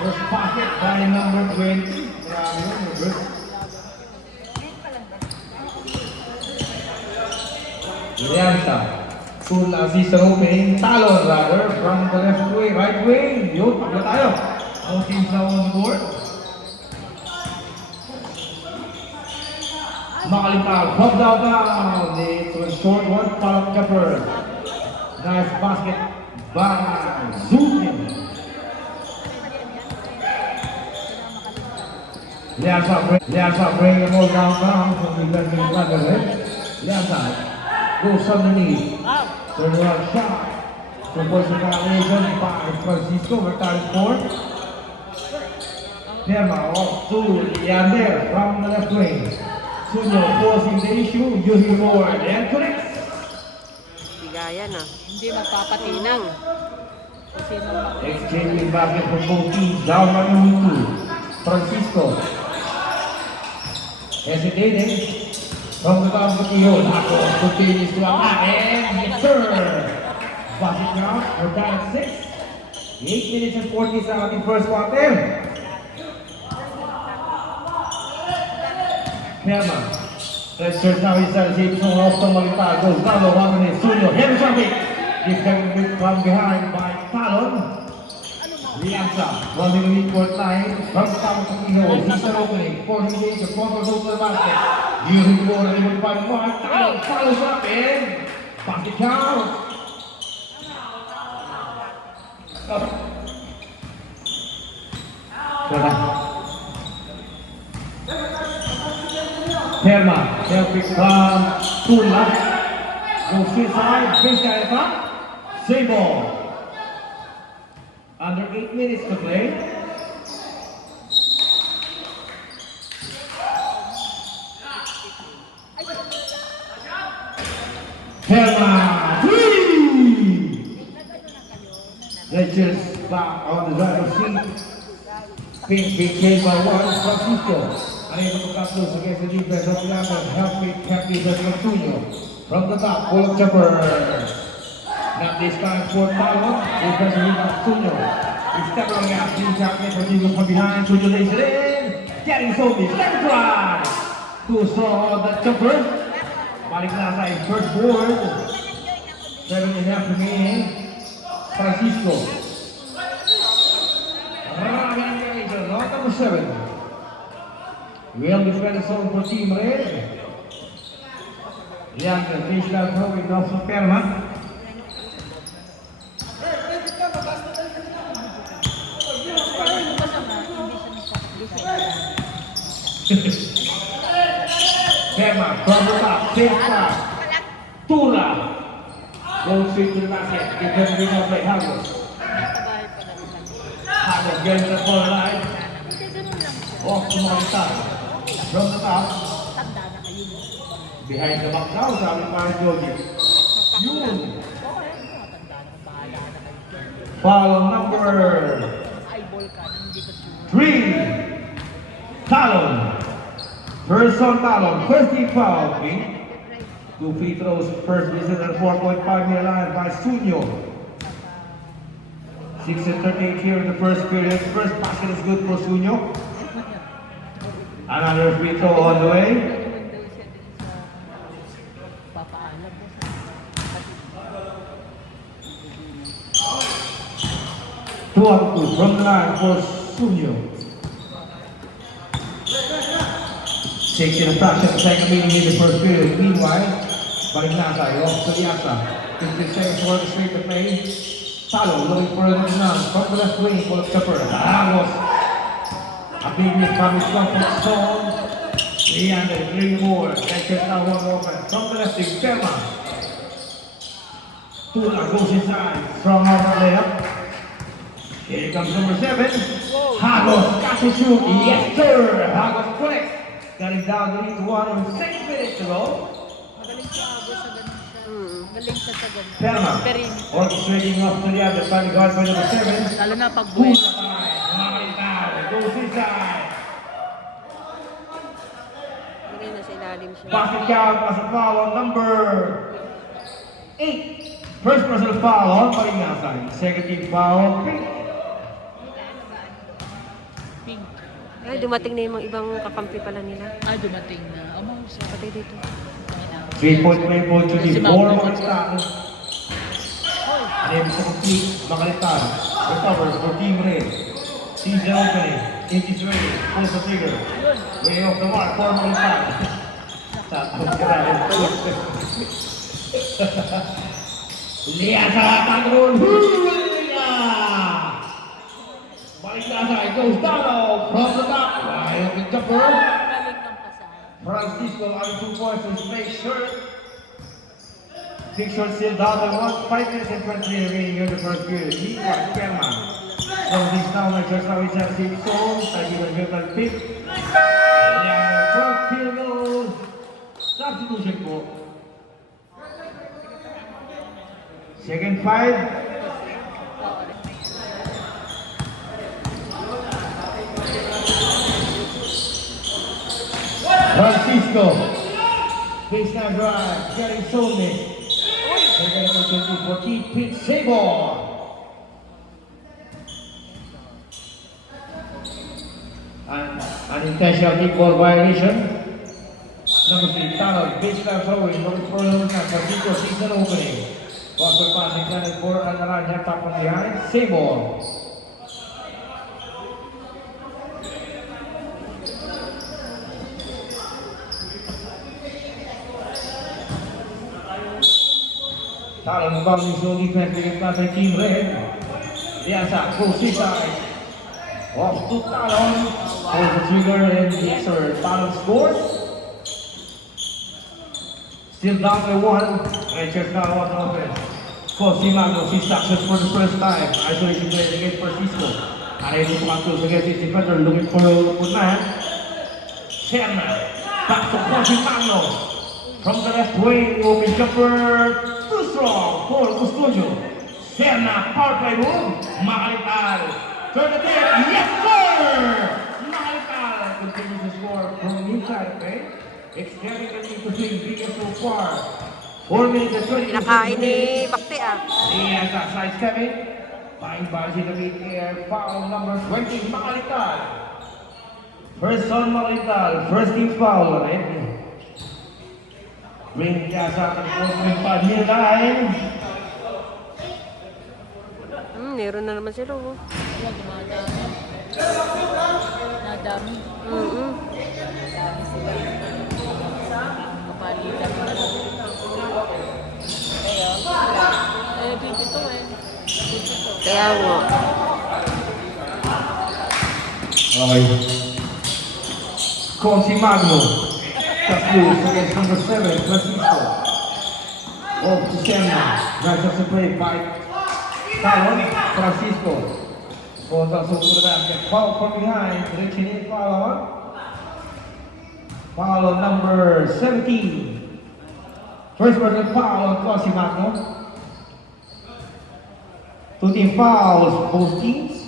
First pocket by number 20. Grabe yun, Robert. Lianta. Full assist ang opening. Talon rather from the left wing, right wing. Yun, pagla tayo. All teams now on the board. Makalipag, pop down. It's a short one, follow Jumper. Nice basket by Zukin. Liasa bring the ball down from the defensive line. Liasa goes underneath. Turn around shot. Proposing violation by Francisco. Retired four. Tema off to Yander from the left wing. Sunyo forcing the issue, using the board and connects. Bigaya na. Hindi magpapatinang. Exchanging basket from both teams. Down by number 2. Francisco. Hesitating. From the top of the hill. Nako continues to attack and yes sir. Basket count. We're down 6. 8 minutes and 40 seconds in first quarter. Herman. Let's search now inside the same zone off the Malita. Goes down the 1 minute. Sunyo. Heavy traffic. Defended from behind by Talon. Lianza. Running the midcourt line. From the top of the hill. He's an opening. 40 minutes. The front goes to the basket. Using the ball. And even by one. Talon follows up in. Basket count. Herman, selfie from Tula. Goes inside, baseline front. Save ball. Under 8 minutes to play. Herman, Legends back on the driver's seat. Pink became by one, Francisco. Unable to cut loose against the defense of Leandro. Helping kept defense of Tunyo. From the top, full of Jumper. Not this time for Talon. Defense of Tunyo. He's stepping on the gas. He's happening for Tunyo from behind. Tunyo lays it in. Getting Sophie. Second try. Who saw the Jumper? Balik nasa in first board. 7.5 remaining. Francisco. Number 7. Will defend the zone for Team Red. Liang fish that throwing off from Perman. Perman from the top, safe start. Tula goes straight to the basket. Defending the play Hagos. Hagos getting the ball line. Off to Malita. From the top. Behind the back now, sabi pa rin Jogi. Yun. Foul number 3. Talon. First on Talon. First team foul. 2 free throws. First visit at 4.5 meter line by Sunyo. 6:38 here in the first period. First basket is good for Sunyo. Another free throw on the way. Two on two from the line for Sunyo. Takes in a fraction of a second meeting in the first period. Meanwhile, Balignasa off to Liasa. 50 seconds for the straight to play. Talo looking for another run from the left wing for the Jumper. A big miss from his comfort zone. Leander, 3 more. Lakers now one open. From the left wing, Perma. Tula goes inside. Strong over layup. Here comes number 7. Hagos, catch and shoot. Yes, sir. Hagos connects. Got it down to 1 with 6 minutes to go. Perma. Orchestrating off to the other. Trying guard by number 7. Lalo na pag buhay. Goes inside. siya. Basket count as a foul on number 8. First personal foul on Paringasan. Second team foul, Pink. pink. Ay, dumating na yung mga ibang kakampi pala nila. Ah, dumating na. Sa Pati dito. 3-point play ball to the Si four Ma'am. Makalitan. Unable to complete Makalitan. Recover for Team Red. Season opening. It is ready. Pulls the trigger. Way off the mark for Makalitan. Tapos sila. Lihat sa Tangrol. Hula! Maligasa, it goes down from the top. Ayaw ng jumper. Francisco on 2 points to make sure. Big shot still down by 5 minutes and 23 remaining in the first period. He was Perman. So this now makes us now is at 6 goals. I give a good pick. And front field goal. Substitution po. Second 5. Francisco, baseline drive, getting Solnit. Second opportunity for Keith Pitts, Sabor. An intentional kick ball violation. Number 3, Talon, baseline throwing, looking for Francisco season opening. Boston passing candidate for Alaraña, top from behind, Sabor. Talon bounding zone defense against another Team Red. Liasa goes this side. Off to Talon. Pulls the trigger and hits her. Talon scores. Still down by 1. Rangers now on offense. Cosimano sees success for the first time. Isolation play against Francisco. Unable to control against his defender. Looking for a man. Serna. Back to Cosimano. From the left wing. Open jumper. Too strong for Custodio. Serna, power play move. Makalital. Turn the tail. Yes, sir! Makalital continues to score from the inside of play. Extending the lead to swing biggest so far. 4 minutes and 20 Pinakain ni Bakti ah. Yes, side stepping. Fine bars in the mid-air. Foul number 20, Makalital. First on Makalital. First team foul. Right? Bring Yasa to the 4.5 near line. Meron na naman sila oh. Wala, dumadami. Nadami. Nadami sila. Kapalitan na. Eh, dito to eh. Dito to. Kaya mo. Okay. Cosimano. Just loose against number 7, Francisco. Off to Serna. Drives up the play by Talon, Francisco. Goes also to the basket. Foul from behind. Reaching in, foul on. Foul on number 17. First person foul on Cosimano. 2 team fouls, both teams.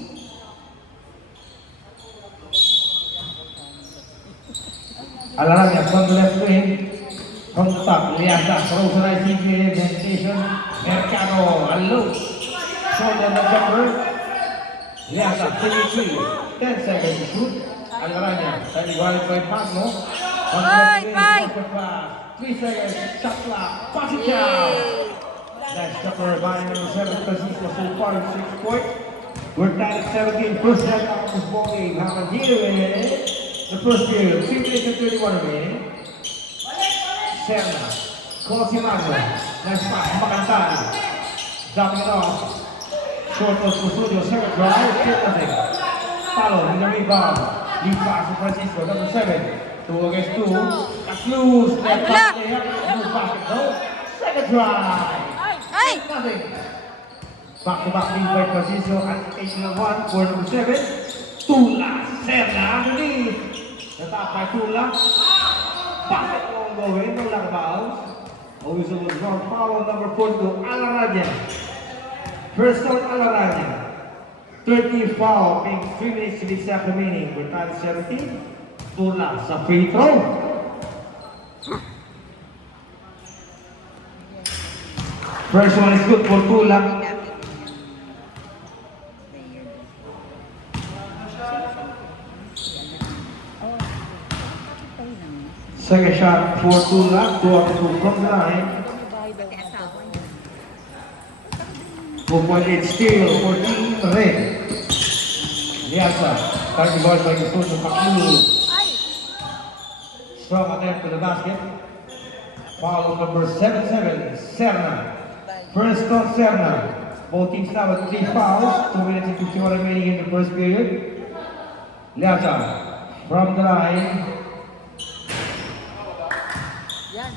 Alaraña from the left wing. From the top, Liasa throws an ICP station. Mercado, alone. Short on the jumper. Liasa, 33. 10 seconds to shoot. Alaraña, sending valid by Pagno. On the left wing, first class. 3 seconds, shot clock. Pass it down. That's jumper by number 7, Francisco, so far 6 points. We're tied at 17. First set out of this ball game. Happened here in the first period. 3 minutes and 31 remaining. Serna, Cosimano, nice pass, Makalital, dropping it off, short post Custodio, second drive, still nothing. Talon in the rebound, lead pass to Francisco, number 7, 2 against 2, that's loose, left pass, they have no basket, no, second drive, Ay! nothing. Back-to-back lead by Francisco at 8-1 for number 7, Tula, Serna underneath, the top by Tula, basket won't go in, no lack of bounds. Always a little wrong foul, number 4 to Alaraña. First on Alaraña. 13 foul, being 3 minutes to be exact remaining. We're tied at 17. Tula sa free throw. First one is good for Tula. Second shot for Tula, 2 up to from the line. 2.8 steal for Team Red. Liasa, target ball by the foot of Makulu. Strong attempt to the basket. Foul number 77, Serna. First on Serna. Both teams now with 3 fouls. 2 minutes and 51 remaining in the first period. Liasa, from the line. Yan.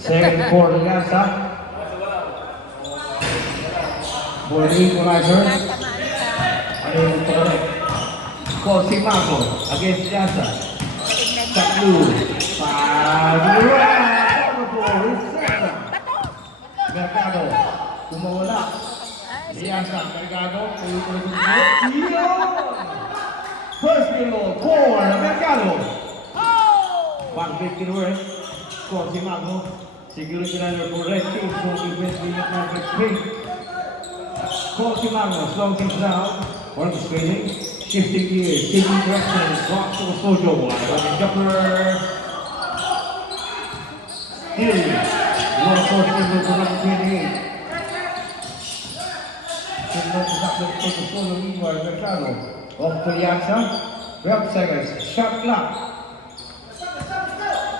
Second for Liasa. For the equalizer. Unable to connect. Call si Marco against Liasa. Taklu. Mercado. Kumawala. Liasa. Mercado. First middle. For Mercado. 150 worth. Call si Marco. Security runner for red team. So defense will not have it pink. Call si Marco. Slow things down. For the screening. Shifting gears, changing directions, walk to Sojo. Like a jumper. Still, one fourth finger to number 28. Signal to Dr. Sojo, meanwhile, Mercado. Off to Liasa. 12 seconds. Shot clock.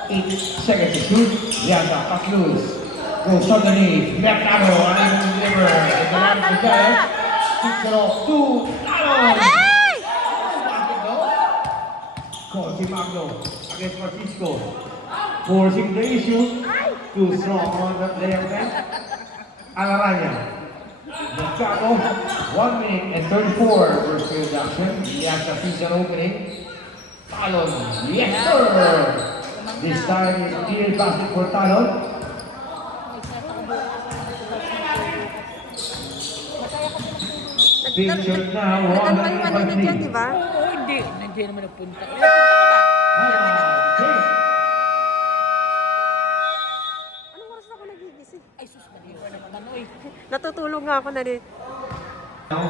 8 seconds to shoot. Liasa, pass loose. Goes underneath. Mercado, unable to deliver. In the line to Giants. Kicks it off to Alon. Si Magno against Francisco, forcing the issue. Too strong on that layup man. Alaranya. Mercado, 1 minute and 34 first period action. Liasa season opening. Talon, yes sir! This time is clear basket for Talon. Picture now, Nagdalwa yung ano na dyan, di ba? Oo, hindi. Nandiyan naman napunta. Anong oras na ako nagigising? Ay, sus, maliw ka naman ano eh. Natutulog nga ako na rin. Now,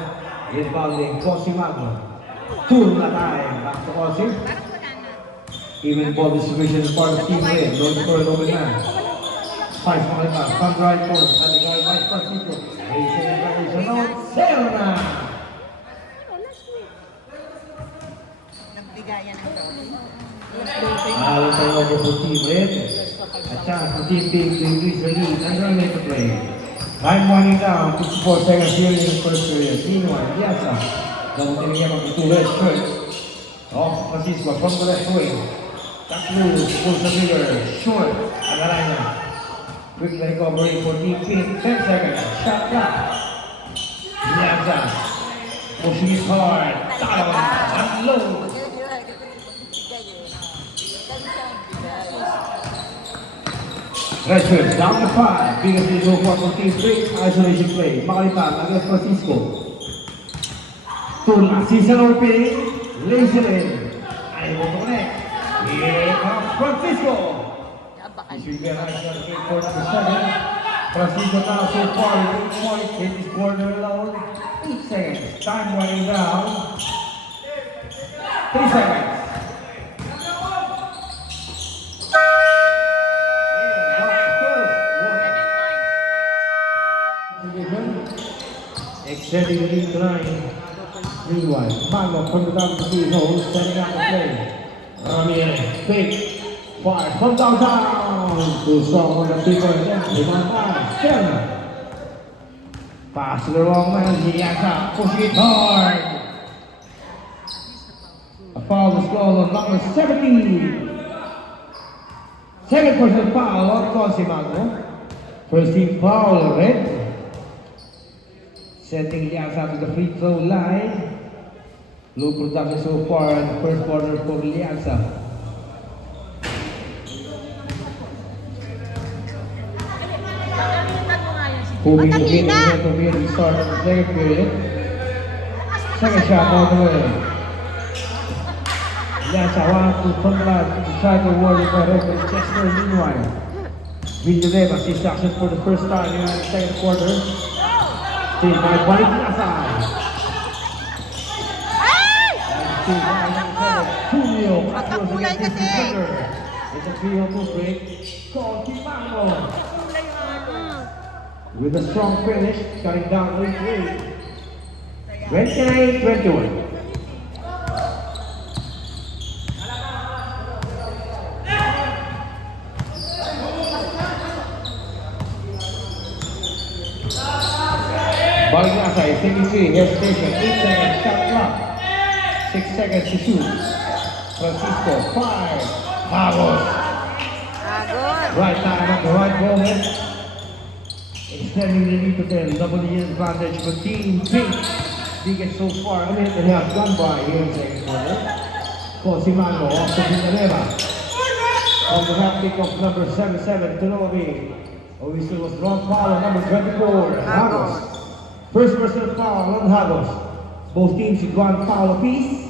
inbounding Cosimago. 2 na time. Back to Cosi. Even ball distribution is part of Team Red. Don't score it over now. 5 from the back. From right corner. Standing guard by Francisco. Racing and regulation out. Serna. Nagbigayan ng trophy. Alam tayo over for Team Red. A chance for Team Pink to increase the lead and run into play. Time winding down. 54 seconds here in the first period. Meanwhile, Liasa. Double teaming up on the 2 red shirts. Off Francisco from the left wing. That's loose. Pulls the trigger. Short. Agaranya. Quick recovery for Team Pink. 10 seconds. Shot clock. Liasa. Pushing it hard. Talon. Unload. Red shirts down to 5. Biggest lead go for Team Pink. Isolation play. Makalitan against Francisco. Tula. Season opening. Lays it in. Ayaw to connect. Here comes Francisco. He should be a nice one for number 7. Francisco now so far with 8 points. Hit his corner alone. 8 seconds. Time running down. 3 seconds. Extending the lead line. Meanwhile, Magno from the down to the hole, setting up the play. Ramier, big fire from downtown. Too strong on the people again. Serna. Pass to the wrong man. Liasa pushing it hard. A foul is called on number 17. Second personal foul on Cosimagno. First team foul, red. Sending Liasa to the free throw line. Low production so far in the first quarter for Liasa. Moving to win the start of the second period. Second shot all the way. Liasa wants to from the line to try to award it by referee Chester meanwhile. Villaleva sees action for the first time in the second quarter. Save by Balik Liasa. steal by number 7, Julio. Magkakulay kasi. It's a 3-2 break. Call Timango. With a strong finish, cutting down 8-8. 29-21. Balinasay, 73, hesitation, 8 seconds, shot clock. 6 seconds to shoot. Francisco, 5. Hagos. Agod. Right time at the right moment. Extending the lead to 10. Double the advantage for Team Pink. Biggest so far. A minute and a half gone by here in second quarter. Cosimango off to Villanueva. On the half kick of number 77, Tulovi. Oh, we still was drawn foul on number 24, Hagos. First personal foul on Hagos. Both teams should one foul apiece.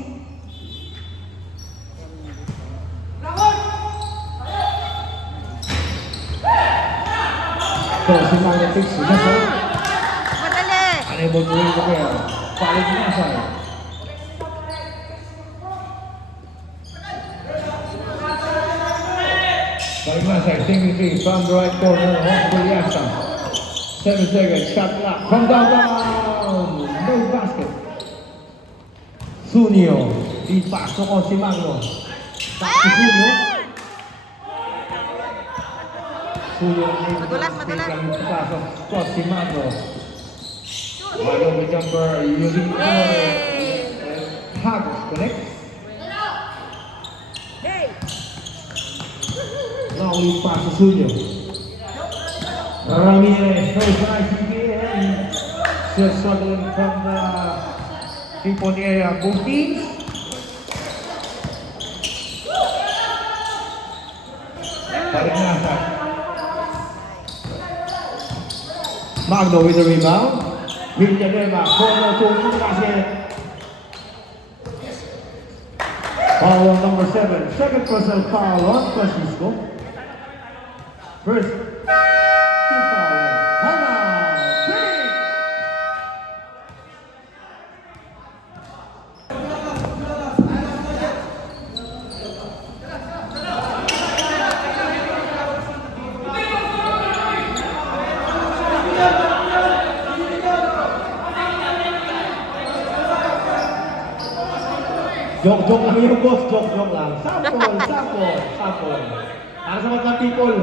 Cosimango takes the missile. Madali. Unable to ring the bell. Following the inside. Balinasay, 73 from the right corner of Juliasa. 7 seconds, shot clock from downtown. No basket. Sunio, dipasok ko si Magno. Back to Sunio. Sunio, Madulas, madulas. pasok ko si Magno. Magno with jumper using Hagos, connect. Lovely pass to Sunio. Ramirez, no nice again. Still struggling from the three-point area. Both teams. Balinasay. Magno with the rebound. Villanueva, corner to Tucasio. Foul on number 7. Second personal foul on Francisco. First, team foul. Timeout. Break. Joke lang yung boss, joke lang. Sample. Para sa mga people.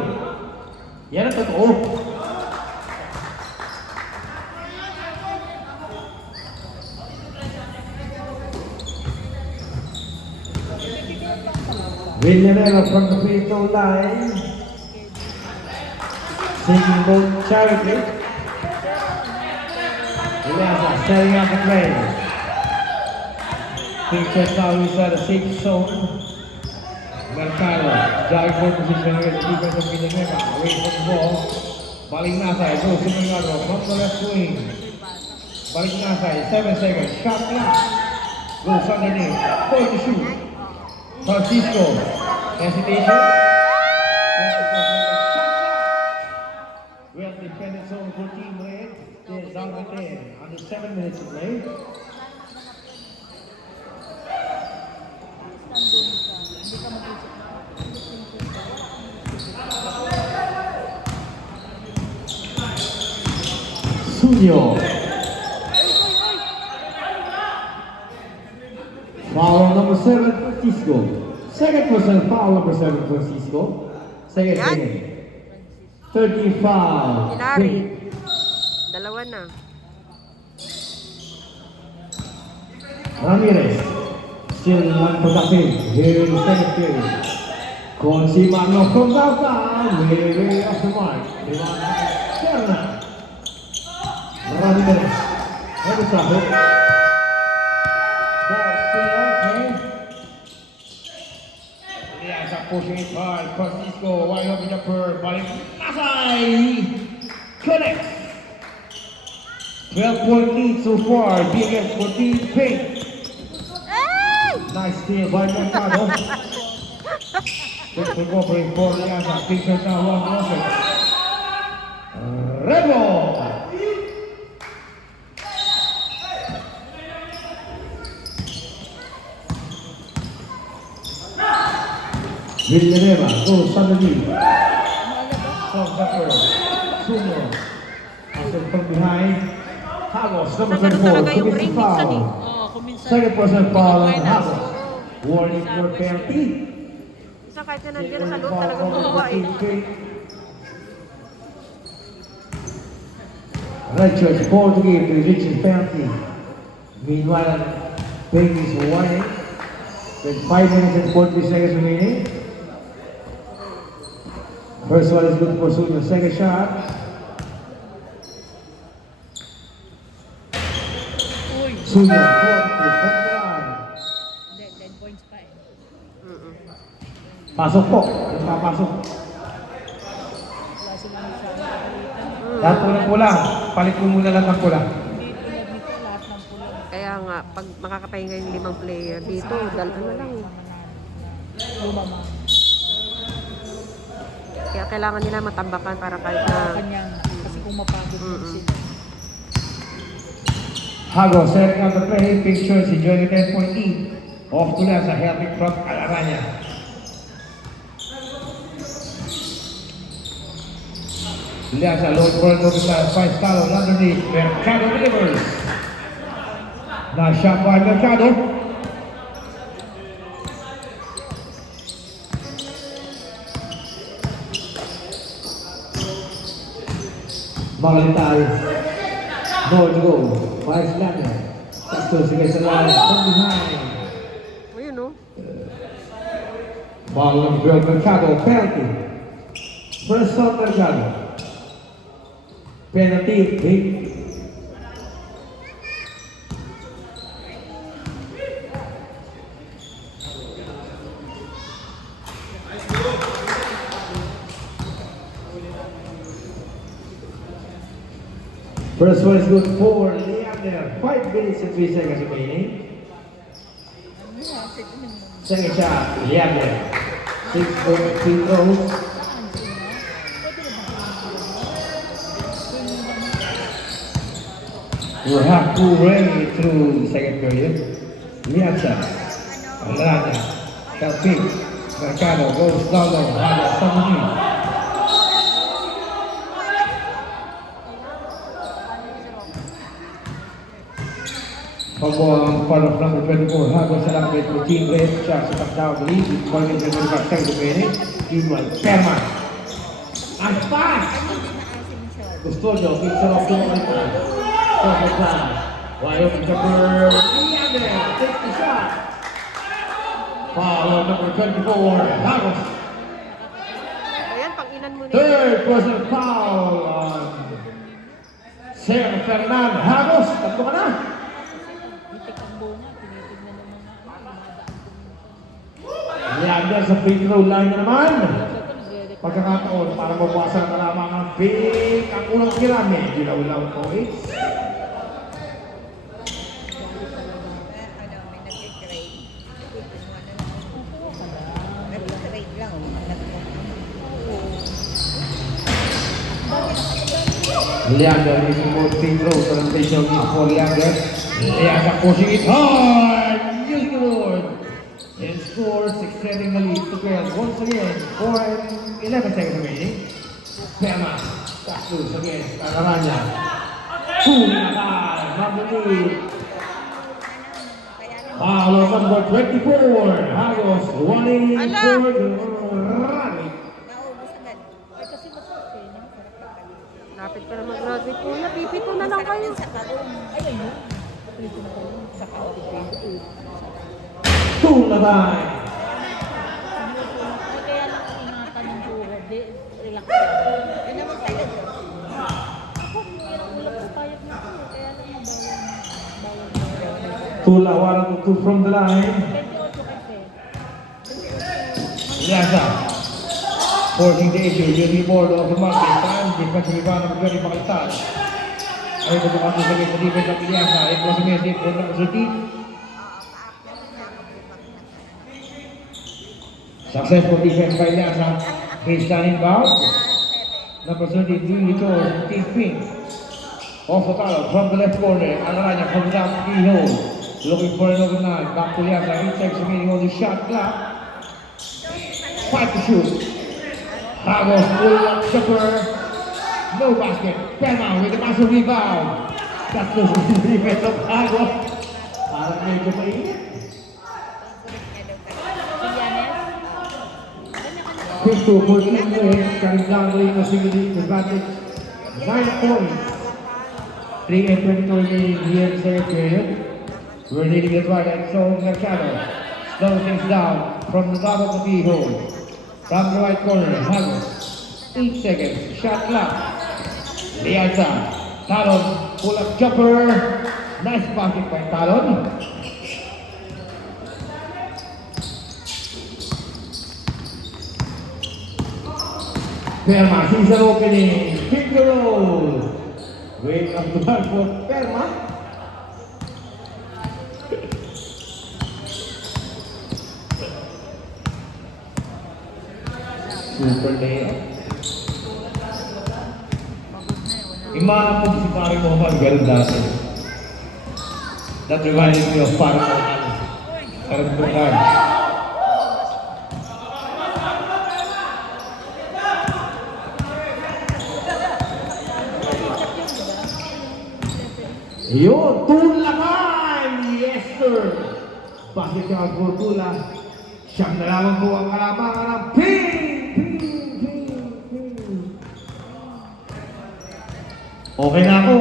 Yan ang totoo. Villanueva from the free throw line. Singing both charity. Eliasa setting up the play. Picture now inside the safe zone. Mercado, driving for position with the defense of Villanueva. Away from the ball. Balinasay goes to Mercado from the left wing. Balinasay, 7 seconds. Shot clock. Goes underneath. Going to shoot. Francisco. Hesitation. Well defended zone for Team Red. They're down to 10. Under 7 minutes to play. Sunio. Foul on number 7, Francisco. Second personal foul, number 7, Francisco. Second Yan. minute. 30 foul. Hilary. Dalawa na. Ramirez. Still unproductive here in the second period. Consimano from downtown. Way off the mark. Serna. Ramirez. Heavy traffic. Ball still okay. Eliasa pushing it hard. Francisco wide open jumper. Balinasay. Connects. 12-point lead so far. Big against 14 Pink. Nice steal by Mercado. Quick recovery for Eliasa. Picture now one closer. Rebo. Villanueva goes suddenly from Zephyr. Sumo. After from behind. Hagos, number Nagano 24, talaga yung commits a ring minsan eh. foul. Oo, kung minsan. Second personal foul on Finals. Hagos. Warning for penalty. Isa kahit na nandiyan sa loob talagang buwa eh. Richards ball to give to Richards penalty. Meanwhile, Payne is warning with 5 minutes and 40 seconds remaining. First one is good for Suno. Second shot. Uy. Suno, 4 from the line. 10 points pa eh. Pasok po. Papasok. Wala silang masyadong. Lahat po ng pula. Palit mo muna lang ng pula. Hindi tulad nito, lahat ng pulang. Kaya nga, pag makakapahinga yung 5 player dito, ano lang eh. Lumama. Kaya kailangan nila matambakan para kahit na... Kanyang, kasi kung mapagod din sila. Hagos setting up the play. Picture si Johnny 10.8. Off to left sa helping from Alaranya. Liasa, low ball to the side. 5 follow underneath. Mercado delivers. Nice shot by Mercado. Magalital. Ball to go. 5 Lander. Sakto sige sa line. From behind. Ayun oh. Ball on the Mercado. Penalty. First on Mercado. Penalty. Hit. First one is good for Leander. 5 minutes and 3 seconds remaining. Second shot, Leander. 6 free throws. We're half full ready through the second period. Leander. Alana. Calpin. Mercado goes down low. Hagos, Samuel. Pagbuang part of number 24, Hagos sa langit with team red shot sa touchdown lead. Calling the number 5 to Benny. Meanwhile, Perman. Ang pass! Gusto nyo, pizza off yung mga perfect pass. Wide open jumper. Leander takes the shot. Foul on number 24, Hagos. Ayan, pang-inan mo na yun. Third personal foul on Sam Fernan. Hagos, tatlo ka na. Itik ang bunga, tinitignan naman na dumadaan ko. Leander sa free throw line na naman. Ito nagre-record. Pagkakataon para mabawasan na lamang ang pink. Ang unang kirami, gilaw-law po eh. Leander using more free throw. Presentation is for Leander. Leander pushing it hard. Using the board. And scores, extending the lead to 12. Once again, 4 and 11 seconds remaining. Pema. That's loose again. Alaranya. Tulinakan. Number 8. Foul on number 24. Hagos. 1 Ala! for Rani. Ay, kasi masarap eh. No? Lapit ka na mag-graduate ko. Napipito na lang kayo. Ay, ayun. Prito na kayo. Sa kawali. Tulinakan. Ay, kaya lang ang ingatan ng buhay. Di, relax lang. Yun naman tayo. Ako, wala po payag na po. Kaya lang bawal. Tula, 1 to 2 from the line. 28 kasi. Liasa. Forcing the issue. Using board off the market. Time. Defensive rebound number 20, Pakistan. Ay, ito bukas sa sa defense ng Liasa. It was a message for number 13. Successful defense by Liasa. Baseline inbound. Number 33, Ito, Team Pink. Off the foul from the left corner. Alaranya from down the keyhole. Looking for an overnight. Back to Liasa. 8 seconds remaining on the shot clock. 5 to shoot. Ramos pull up jumper. No basket. Perma with the massive rebound. That's the defense of Ramos. Parang medyo mainit. Si Yanes. Quick to 14 minutes. Cutting down the lane of single advantage. 9 points. 3 and 22 remaining here in the second period. We're leading the Twilight Zone Mercado. Slow things down from the top of the keyhole. From the right corner, Ramos. 8 seconds. Shot clock. Lianza. Talon. Pull up jumper. Nice basket by Talon. Perma sees an opening. Pick the roll. Wait up the ball for Perma. Super layup. Imagine si Pare Mohammed ganun dati. That reminds me of Pare Mohammed. Parang Bukar. Yun, Tulakan! Yes, sir! Bakit ka Fortuna? Siyang na lamang po ang kalamangan ng ping! Okay na ako.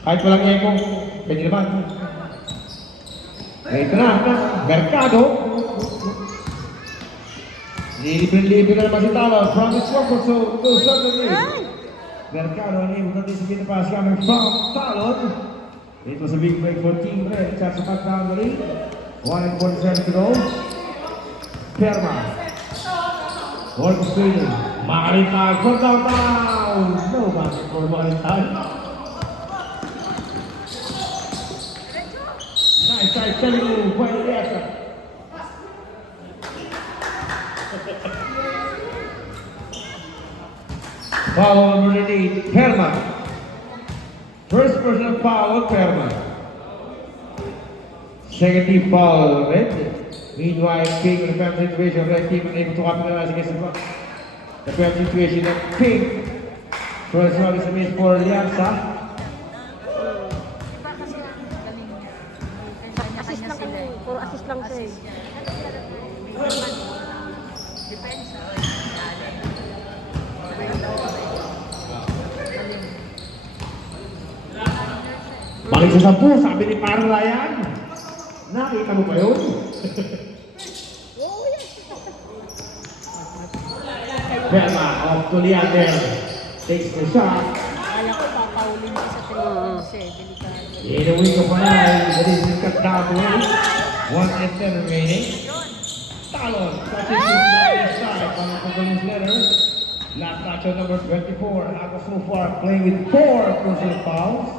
Kahit walang echo, pwede naman. Ito na. Mercado. Libre-libre na naman si Talon from his comfort zone. Goes up the lead. Mercado unable to anticipate the pass coming from Talon. It was a big break for Team Red. That's a back down the lead. 1:47 to go. Perma. Gordon Sweden. Makalintag from downtown. No basket for Makalintag. Nice selling move by Eliasa. Foul on number 8, Perma. First personal foul on Perma. Second team foul, Red. Meanwhile, Pink in the family situation, Red team unable to capitalize against the family situation of Pink. First one is a miss for Lianza. Assist lang kami. Puro assist lang siya eh. Balik sa 10, sabi ni Parang Ryan. Nakita mo ba yun? Perma off to Leander. Takes the shot. Kaya ko papaulin ko sa 3 kasi delikado. In a week of 9, but this is cut down to 1 and 10 remaining. Talon, touching to the side on the balloons letter. Last touch on number 24. Ako so far playing with 4 personal fouls.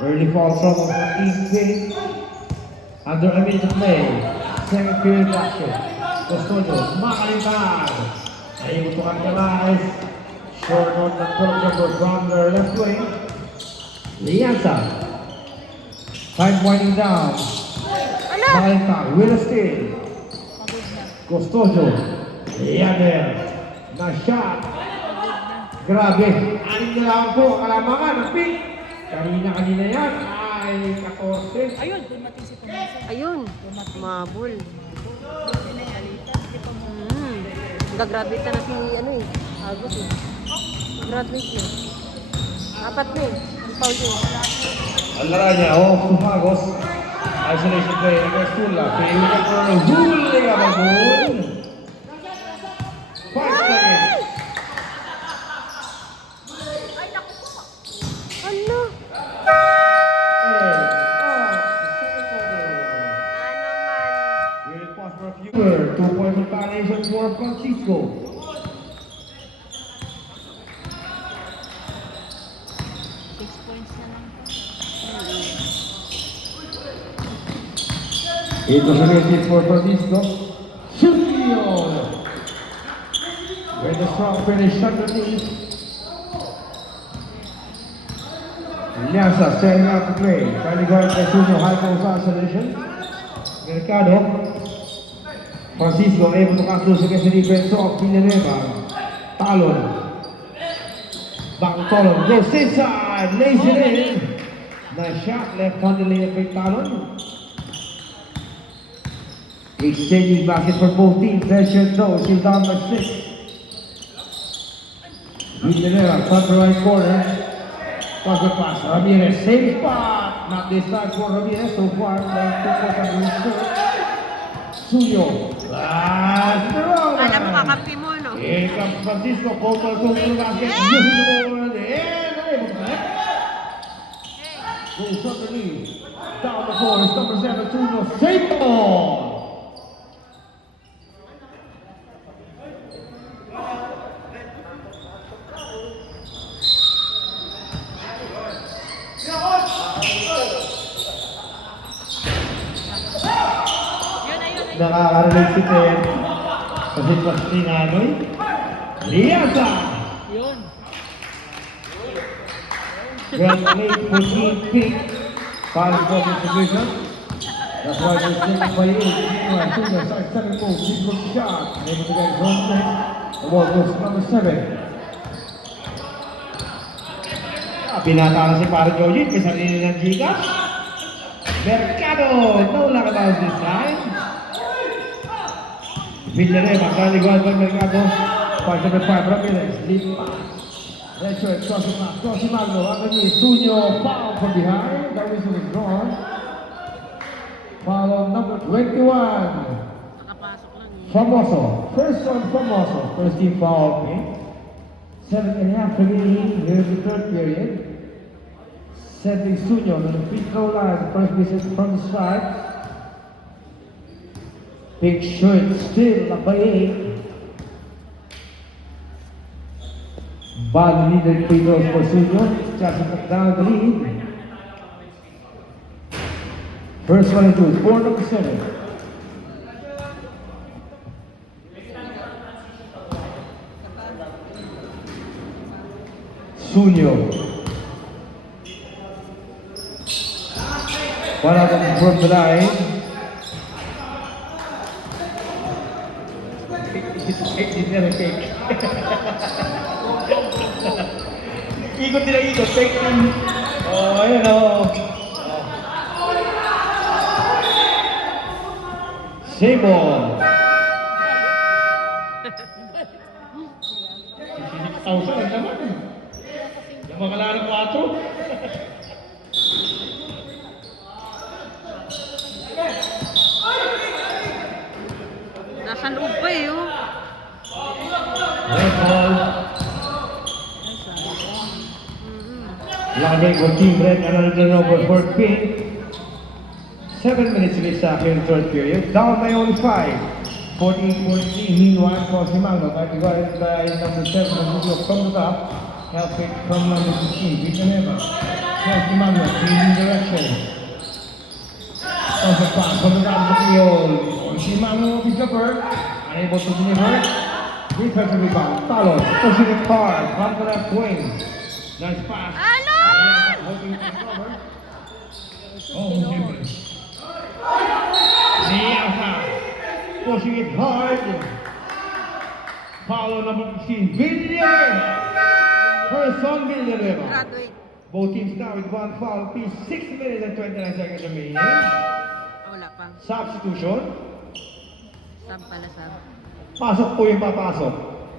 Early foul trouble for Team Pink. Under a minute to play. Second period action. Custodio, Makalintag. Ayaw to capitalize. Short on the third number from their left wing. Lianza. Time winding down. Makalintag with a steal. Custodio. Liander. Na shot. Grabe. Aning na lang po. Kalamangan ng Pink. Kanina yan ay 14. Ayun, dumating si Tumasa. Ayun. Mabul. Pinagalitan. Di pa mo. Gagraduate na si ano eh. Agos eh. Graduate na. 4 na eh. Ang foul yun. Ang laro niya, Sumagos. Isolation play against Tula. Pinag for a huli ka mag-goal. 5 seconds. Ano? We'll pause for a few. 2 points of violation for Francisco. It was a mistake for Francisco. Shooting! With a strong finish underneath. Lianza setting up the play. Trying to guard the Junior high post isolation. Mercado. Francisco able to cut loose against the defense of Villanueva. Talon. Back to Talon. Goes inside. Lays it in. Nice shot. Left-handed layup by Talon. Exchanging baskets for both teams. Pressure though. She's down by 6. Villanueva. Front right corner. Toss the pass. Ramirez. Same spot. Not this time for Ramirez. So far, like 2 quarters. Suyo. That's the wrong one. Alam mo, kakampi mo, no? Here comes Francisco. Total to basket. And able to connect. Goes underneath. Down the floor. It's number 7, Suyo. Save ball. Nakaka-relate si Ted. Kasi pasti nga ano eh. Liasa! Yun. Well played for Team Pink. Para for distribution. That's why they're taking by 8. Meanwhile, Suya starts 7 goals. Single shot. Able to get zone play. The ball goes to number 7. Pinatala si Paro Joji. May sarili ng Gcash. Mercado! No luck about this time. Villanueva, Caligual by Mercado. Part number 5, Ramirez. Lead pass. Red shirt, crossing pass. Crossing Magno. Underneath. Suño, foul from behind. That whistle is drawn. Foul on number 21. Nakapasok lang eh. Famoso. First one, Famoso. First team foul. Okay. 7.5 remaining here in the third period. Sending Suño on the free throw line. First visit from the start. Big shirt still up by 8. Bad leader free throws for Suño. Just down the lead. First one and 2. Four number 7. Suño. One out of from the line. It's never fake. Ikot nila ikot. Fake din. Oh, ayun o. Same ball. 6,000 naman. Yung mga larang 4. Nasa loob pa eh, oh. Red ball. Lagay for Team Red. Another turnover for Pink. 7 minutes to be stopped in the third period. Down by only 5. 14-14. Meanwhile, crossing Magno by divided by number 7 from the top. Help it from number 16. Villanueva. Crossing Magno. Changing direction. Toss the pass from the top of the field. Magno is the bird. Unable to deliver. Defensive rebound. Talon. Pushing it hard. From the left wing. Nice pass. Hoping to recover. Oh, Jimmy. Liasa. Pushing it hard. Foul on number 15. Villanueva. First on Villanueva. Graduate. Both teams now with one foul apiece. 6 minutes and 29 seconds remaining. Wala pa. Substitution. Sab pala, sab. Pasok po yung papasok.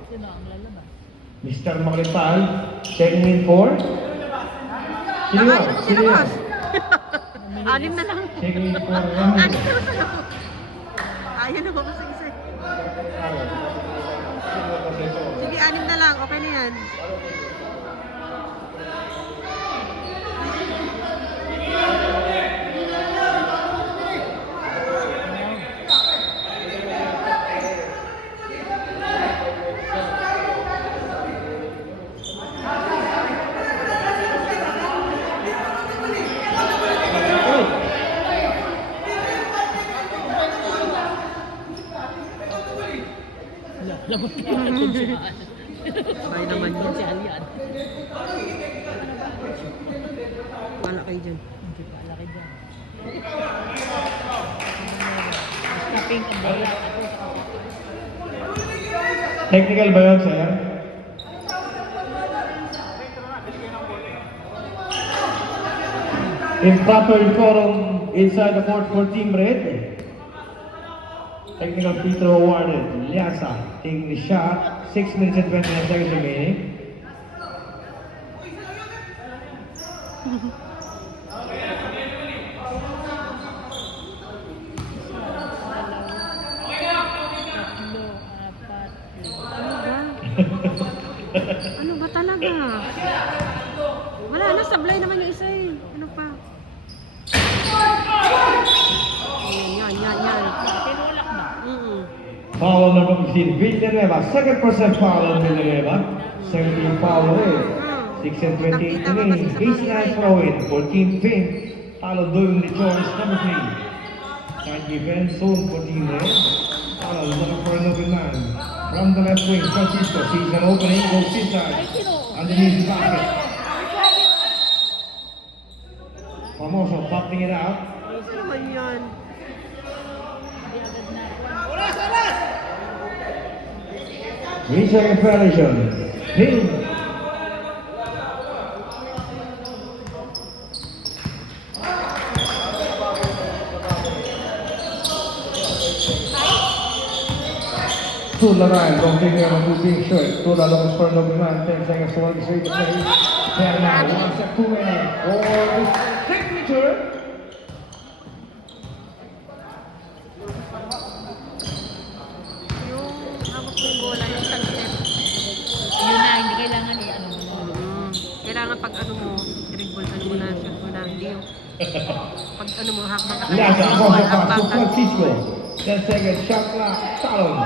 Sino ang lalabas? Mr. Maclital, checking in for? Sino yun? Nakain ako Sino sila, yun? boss. 6 na lang. Checking in for 6 Ramirez. na lang sa loob. Ayaw na ba sa isa? Sige, 6 na lang. Okay na yan. Labot ka na kung siya. Sabay naman yun. Si Alian. Wala kayo dyan. Hindi pa laki dyan. Basta pink ang bola. Technical ba yun, sir? Improper decorum inside the court for Team Red. Technical free throw awarded. Liasa taking the shot. 6 minutes and 29 seconds remaining. Tatlo, apat, Ano ba talaga? Wala na, sablay naman yung isa eh. Ano pa? Yan. tinulak na. Foul number 15, Villanueva. Second person foul on Villanueva. 17 foul rate. 6 and 28 remaining. Baseline throw in for Team Pink. Followed doing the choice number 3. Side defense zone for Team Red. Followed looking for an open man. From the left wing, Francisco sees an opening, goes inside. Underneath the basket. Famoso popping it out. Ano naman yan? Hindi agad na. 3 second violation. Pink. Tula Ryan, don't take care of the big shirt. Tula looking for number 9, 10 seconds to one straight to play. Perma, 1 set 2 minutes for the signature. Yung hawak ng bola, yung isang step. Yun na, hindi kailangan i-ano mo. Kailangan pag ano mo, dribble, ano mo na, shoot mo na, hindi yung pag ano mo, hakbang ka Lasa, Jose Paso, Francisco. 10 seconds, shot clock, Talon.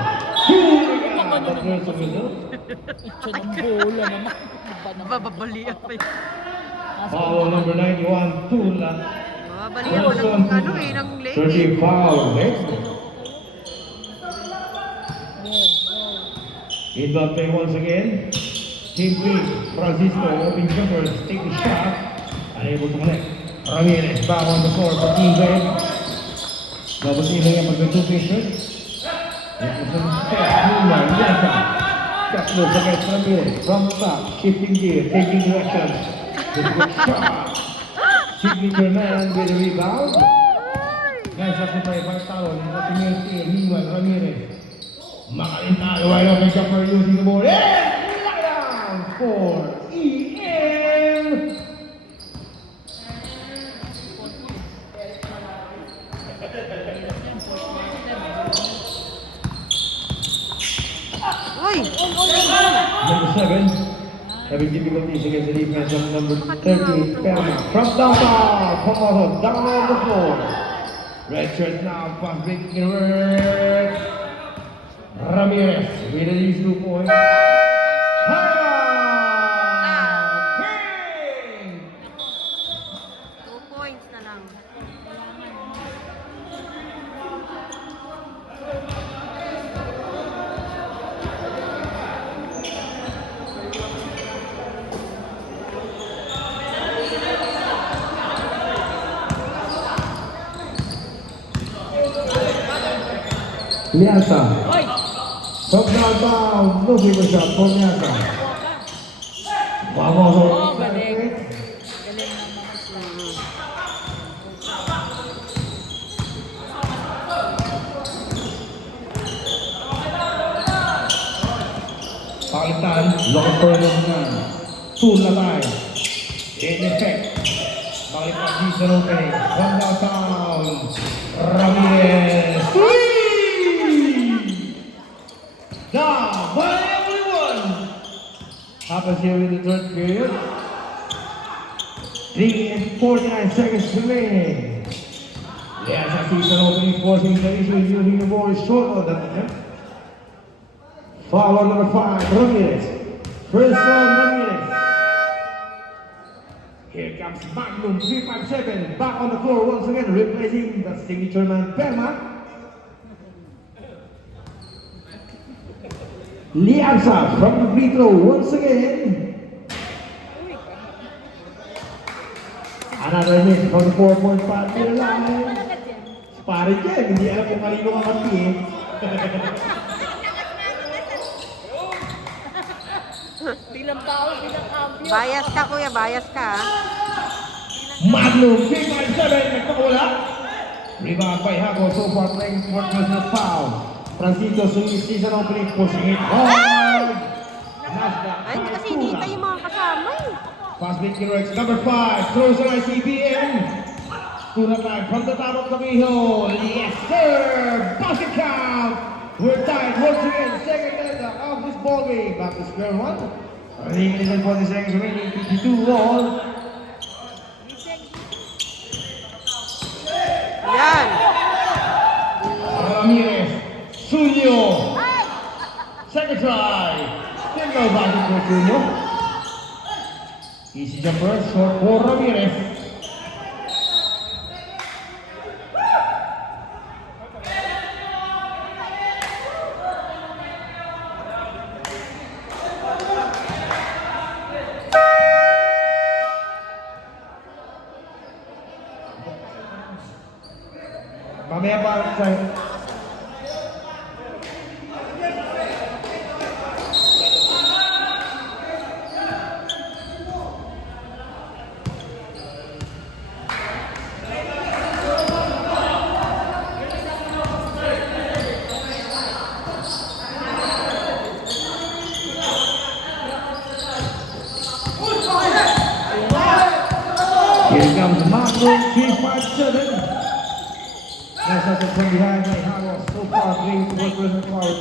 But there's a middle. Ito ng bola naman. Iba naman. Bababalian pa yun. Foul number 91, Tula. Bababalian pa ng ano eh, ng lady. 30 foul, next. Inbound play once again. Team B, Francisco, open jumpers, take the shot. Unable to connect. Ramirez back on the floor for Team Red. Double team again for the two Pacers. It is a step, Newman, Liasa. Got loose against Ramirez. From the top, shifting gear, taking directions. With a good shot. Signature man with a rebound. Nice supply by Talon. Newman, Ramirez. Makalintado, wide open jumper using the ball. And lie down for EM. Uy! Number 7, having difficulties against the defense of number 30, Perma. From downtown, Pomoto, down on the floor. Red shirt now, fast breaking the work. Ramirez with these 2 points. Ping! 2 points na lang. Liasa. From downtown, no big shot for Liasa. Vamos, Oh, galing. Galing naman. Palitan, long for Lugnan. Tulatay. In effect. Palitan season opening. From downtown. Ramirez. Now, by everyone. Happens here in the third period. 3 and 49 seconds remaining. Yes, a season opening forcing the issue using the ball short of that. Foul on number 5, Ramirez. First foul, Ramirez. Here comes Magnum 357 back on the floor once again, replacing the signature man Perma. Lianza from the free throw once again. Another hit from the 4.5 meter line. Pare dyan, hindi alam kung kanino ang kampi eh. Bilang tao, bilang cambio. Bias ka, kuya. Bias ka, ha? Magnum, 3-5-7, nagpakawala. Rebound by Hago, so far playing for personal foul. Francisco Sulis, season opening, pushing it hard. Ay, hindi kasi hinihintay yung mga kasama, eh. Pass big Rex, number 5, throws an ICBM. Tuna time from the top of the middle. Yes, sir! Basket count! We're tied once again, second minute of this ball game. Back to square one. 3 minutes and 40 seconds remaining, 52 all. Yan. Ramirez, Sunyo. Second try. Still no basket for Sunyo. Easy jumper, short for Ramirez. Mamaya pa sa Here comes Magnum, 3-5-7. Nasa sa from behind by Halos. So far, 3 to 1 person foul.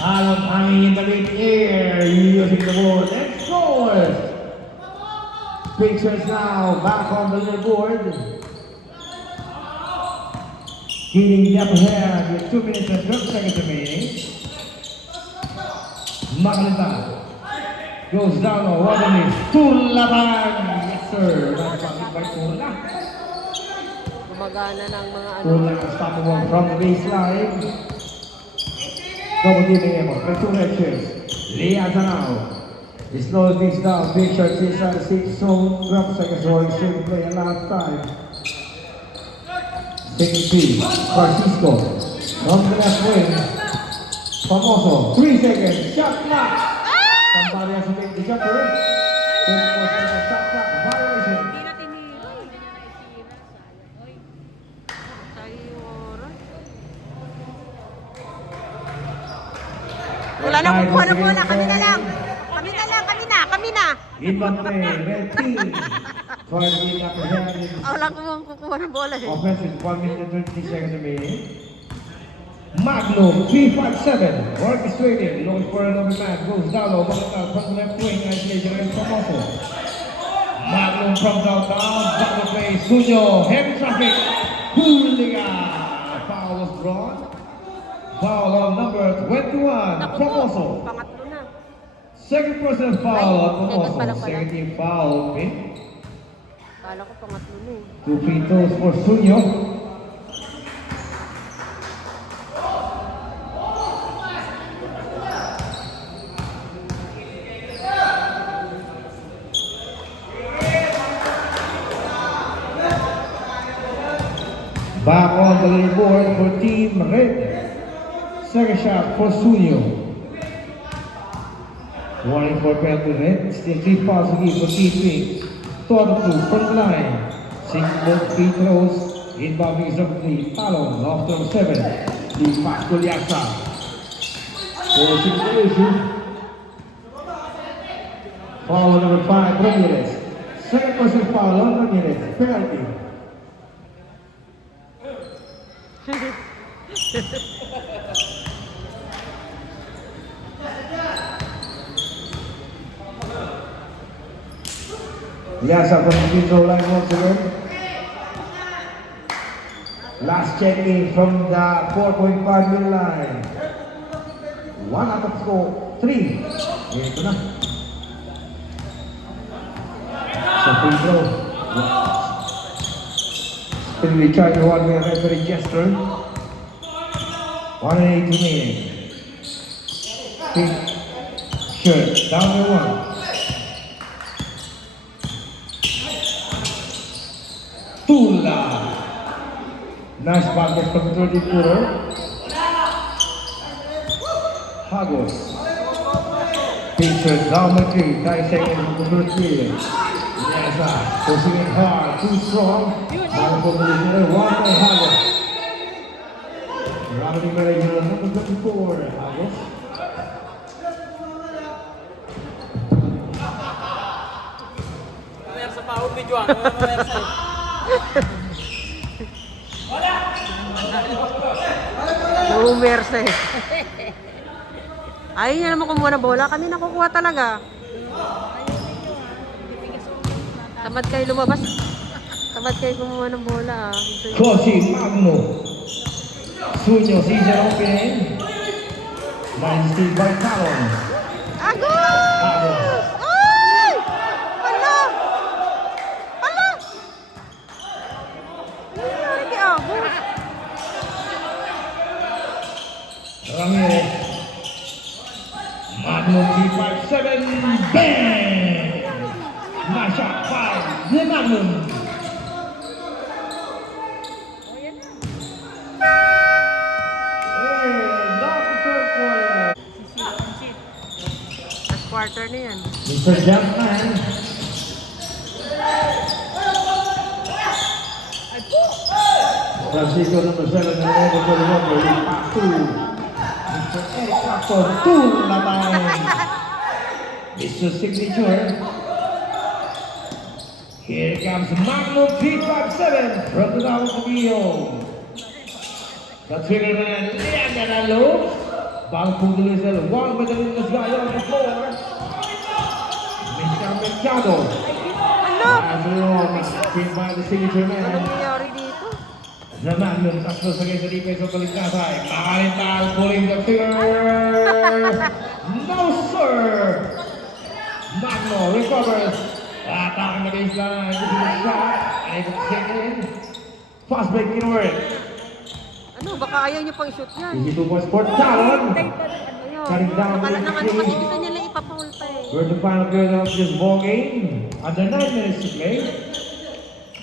Halos hanging in the mid-air, using the ball and scores. Pictures now back on the leaderboard. Getting the upper hand with 2 minutes and 12 seconds remaining. Maganda goes down on Rodney. Tulaban! Yes, sir. Nice passing by Tula. Gumagana ng mga ano. Tula unstoppable from the baseline. Double teaming him. Play 2 red shirts. Liaza now. He slows things down. Big shot inside the 6 zone. Drop seconds rolling straight play a last time. Second tee. Francisco. On the left wing. Famoso. 3 seconds. Shot clock. Somebody has to make the jumper. 10 seconds. Shot clock. Violation. Hindi na tinira. Hindi niya naisira. Oy. Tayo oras. Wala na kung ano muna. Kami na lang. Kami na lang. Kami na. Kami na. Inbound play. Red team. For the upper hand. Wala kung kukuha ng bola, eh. Offensive 1 minute and 20 seconds remaining. Magnum 3-5-7 orchestrated, looking for another man, goes down low, from the left wing, isolation and Famoso. Magnum from downtown, double play, Sunyo, heavy traffic, Huliga. Foul was drawn. Foul on number 21, Naku po. Famoso. Pangatlo na. Second personal foul on Ay, second pala Famoso. pala. Second team foul, okay? Kala ko pangatlo na, eh. 2 free throws for Sunyo. Back on the leaderboard for Team Red. Second shot for Sunyo. Warning for penalty red. Still 3 fouls to give for Team Pink. 2 out of 2 from the line. 6 both free throws. Inbounding is up 3. Talon off to 7. The pass to Liasa. Forcing the issue. Foul on number 5, Ramirez. Second person foul on Ramirez. Penalty. Liasa from the free throw line once again. Last check-in from the 4.5 minute line. 1 out of 3. Ito na. Sa free throw. Still we try to one way referee gesture. 180 minutes. Pink shirt down to 1. Tula. Nice basket from 34. Hagos. Picture geometry, dissecting the number 3. Yes, pushing it hard, too strong. Bago po muli sila, 1 by Hagos. Gravity manager, number 24, Hagos. Mamaya sa pahong video ah. Mamaya sa Bumerse. Ayaw niya naman kumuha ng bola. Kami nakukuha talaga. Tamad kayo lumabas. Tamad kayo kumuha ng bola. Crossing Magno. Sunyo, season opening. Line Steve by Talon. Agos! Ay! Hala! Hala! Ano nangyari kay Agos? Ramirez. Magnum 357. Bang! Masha 5. The Magnum. Last quarter na yan. Mr. Jumpman. Francisco number 7 and number 41 will lead pass to Mr. Eric Clapton. 2 na time. Mr. Signature. Here comes Magnum 357 from the Davao Pagio. The trigger man, Leander Nalo. Bago pong Delisel, 1 with the Lunas guy on the floor. Mr. Mercado. Ano? As wrong, pinned by the signature Anong man. nangyari dito? The Magnum, tatlo sa sa defense of Baliktasay. Makalintal, pulling the trigger. No, sir! Magno recovers. Attacking the baseline. This is a shot. Unable to take in. Fast break inward. Ano? Baka ayaw niyo pang shoot yan. Easy 2 points for Talon. Ayun. Cutting down Akala the naman, three. makikita niya lang ipapaul pa eh. We're the final period of this ball game. Under 9 minutes to play.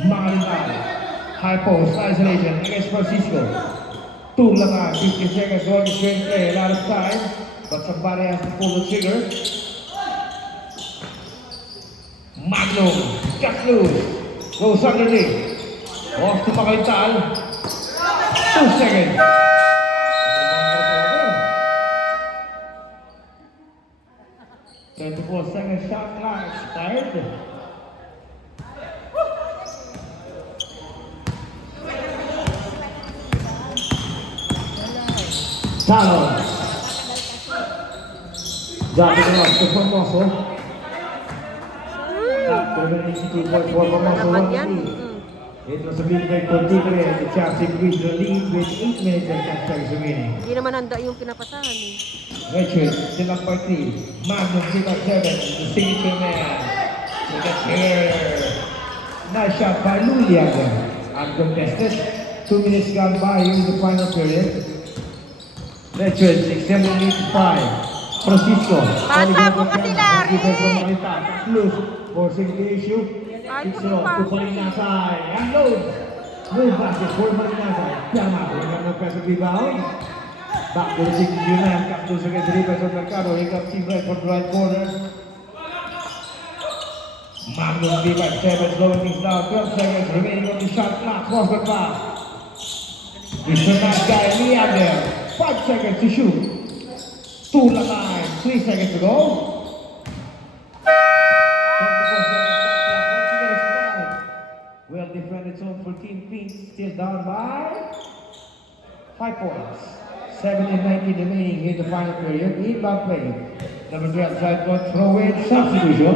Makalintal. High post, isolation against Francisco. 2 lang 50 seconds going to straight play. A lot of time. But somebody has to pull the trigger. Magnum, just loose. Goes underneath. Off to Makalintal. 2 seconds. 24-second shot clock expired. Talon. Dropping it off to Formoso. After the 82.4 Formoso Naman won the yan. lead. It was a big break for Tigre. The Chaps increased the lead with 8 minutes and 10 seconds remaining. Hindi naman handa yung pinapasahan eh. Richard, still up by 3. Magnum, still up 7. The signature man. Take it here. Nice shot by Lulian. Uncontested. 2 minutes gone by in the final period. Richard, extending lead to 5. Francisco. Pasa mo kasi, Larry! Defense from Malitan. Loose. Forcing the issue. Ay, It's off to Palinasay. And load. Move basket for Palinasay. Yama. We have no pressure rebound. Back to the 62 man. Captures against the defense of Mercado. He got team right from the right corner. Magnum D5 7 slowing things down. 12 seconds remaining on the shot clock. Crossback pass. Mr. Nice guy, Leander. 5 seconds to shoot. 2 na time. 3 seconds to go. 24 seconds. Once again expired. Well defended zone 14 feet. Still down by 5 points. 17-19 remaining in the final period. Inbound play. Number 12 side one throw in substitution.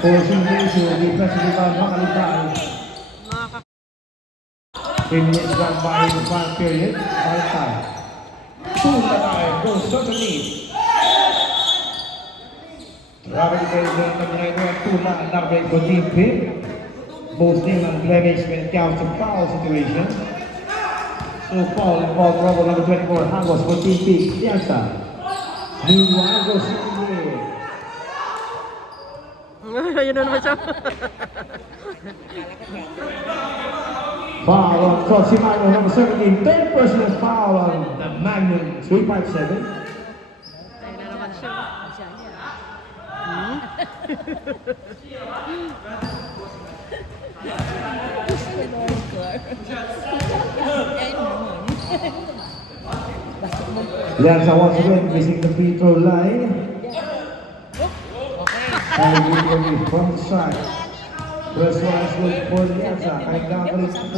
Forcing the issue, defensive rebound, Makalintal. Mga 10 minutes gone by in the final period. Final time. 2 na time. Goes underneath. Grabe kayo sa number 9 2 na narbay ko deep pin. Both name and blemish when it comes to foul situation. So foul trouble number 24, Hangos for Team Peak, Piazza. Meanwhile, goes in Ayun na naman siya. foul on Cossimano, number 17, 10 personal foul on the Magnum 357. Ayun na naman siya. Lianza once again missing the free throw line. And we from the side. First one is good for Lianza, coming down for its 4.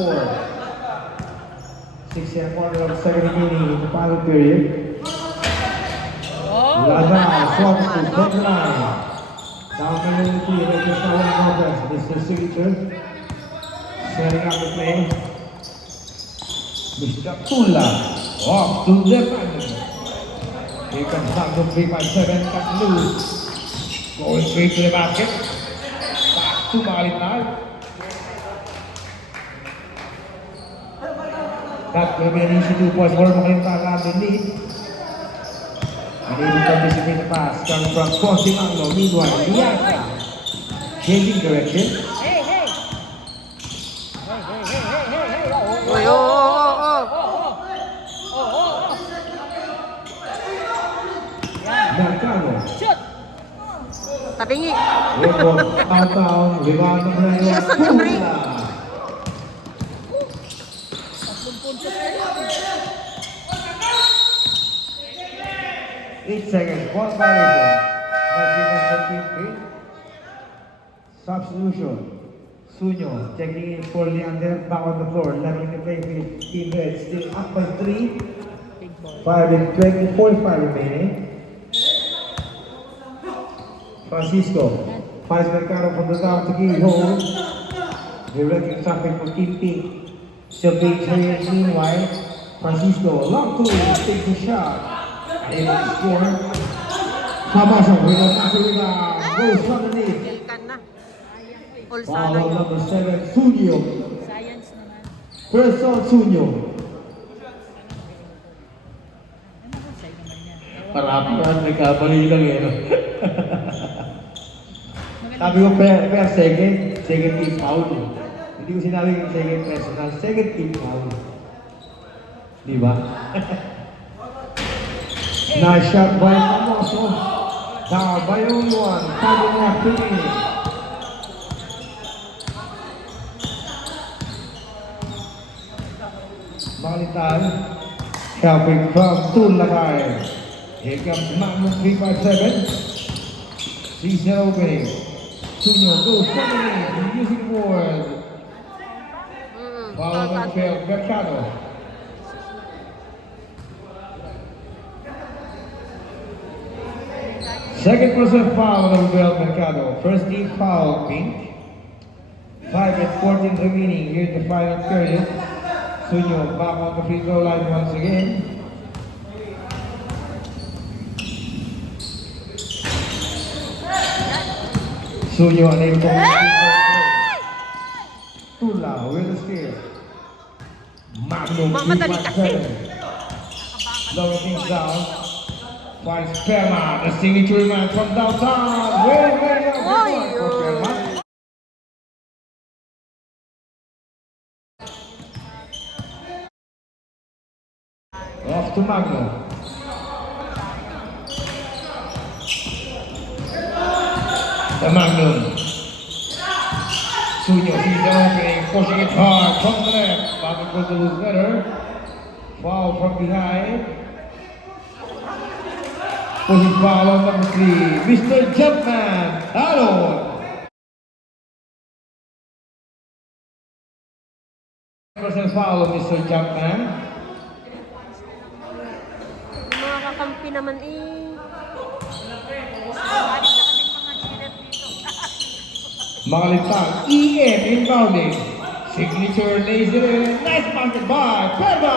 6 and a quarter of second inning in the final period. Lazar, swats to front line. Down the middle of the field, just now one contest. This is Signature. Setting up the play. Mr. Tula. Off to the left. Here comes Magnum 357, cut loose. Going straight to the basket. Back to Malitan. That will be an easy 2 points for Malitan in lead. Unable to anticipate the pass coming from Cossimano. Meanwhile, Lianza changing direction. Oy, oh. Mercado. Tabingi. Report out, rebound number 1. Yes, ang jumri. Pula. 8 seconds, 1 violation. Substitution. Sunyo checking in for Leander, back on the floor, leveling the playing field. Team Red still up by 3. 5 and 20, 45 remaining. Francisco finds Mercado from the down to give home. Directing traffic for Team Pink. Still being cleared meanwhile. Francisco, long two, takes a shot. Able to score. Samaso with a massive rebound. Goes underneath. Ilkan na. All Foul sana on yun. number 7, Sunyo. Science naman. First on Sunyo. Ano ba sa'yo naman yan? Parapan, nagkamali lang eh. No? Sabi ko, per second team foul. Hindi ko sinabi yung second personal, second team foul. Di ba? Nice shot by Famoso. Down by only one. Coming after me. Malitan. Helping from Tulakay. Here comes Magnum 357. Season opening. Sunyo goes suddenly using the board. Foul on the field, Mercado. Second personal foul on the Mercado. First team foul, Pink. 5 and 14 remaining here in the final period. Sunyo back on the free throw line once again. Sunyo unable to Tula with the steal. Magnum Madali kasi. 357. Lower things down. Finds Perma, the signature man from downtown. Way up. Oy, For Perma. Off to Magnum. The Magnum. Sunyo sees the opening, pushing it hard from the left. Back goes to lose better. Foul from behind. Pushing foul on number 3, Mr. Jumpman. Hello. Personal foul of Mr. Jumpman. Yung mga kakampi naman eh. Malitan, EM inbounding. Signature lays it in. Nice basket by Perma.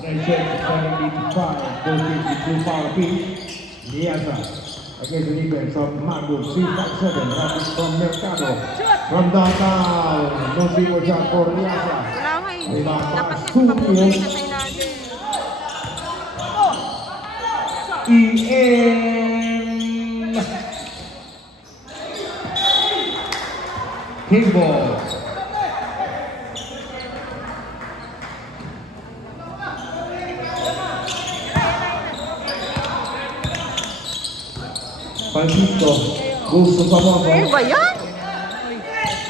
Pressure to 785. Both teams with 2 foul apiece. Lianza against the defense from Magnum 357. Rapid from Mercado. From downtown. No single shot for Lianza. Wala nga eh. Rebound by Dapat nga, papunta Sunyo. na sa ilalim. Ian Kimball. Francisco goes to Ano Pamoso ba yan?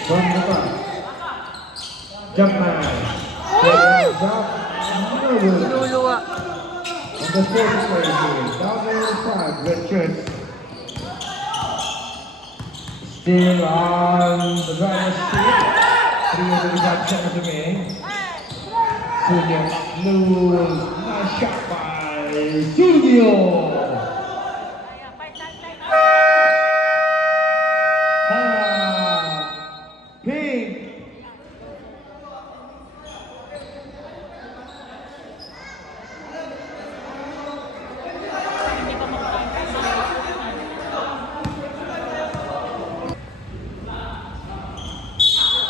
from the back. Jump man. Drop. No good. Luluwa. And the fourth place is number 5, Red Shirts. Still on the driver's seat. 3:35 seconds remaining. Julio lose. Nice shot by Julio. Pink. Hindi pa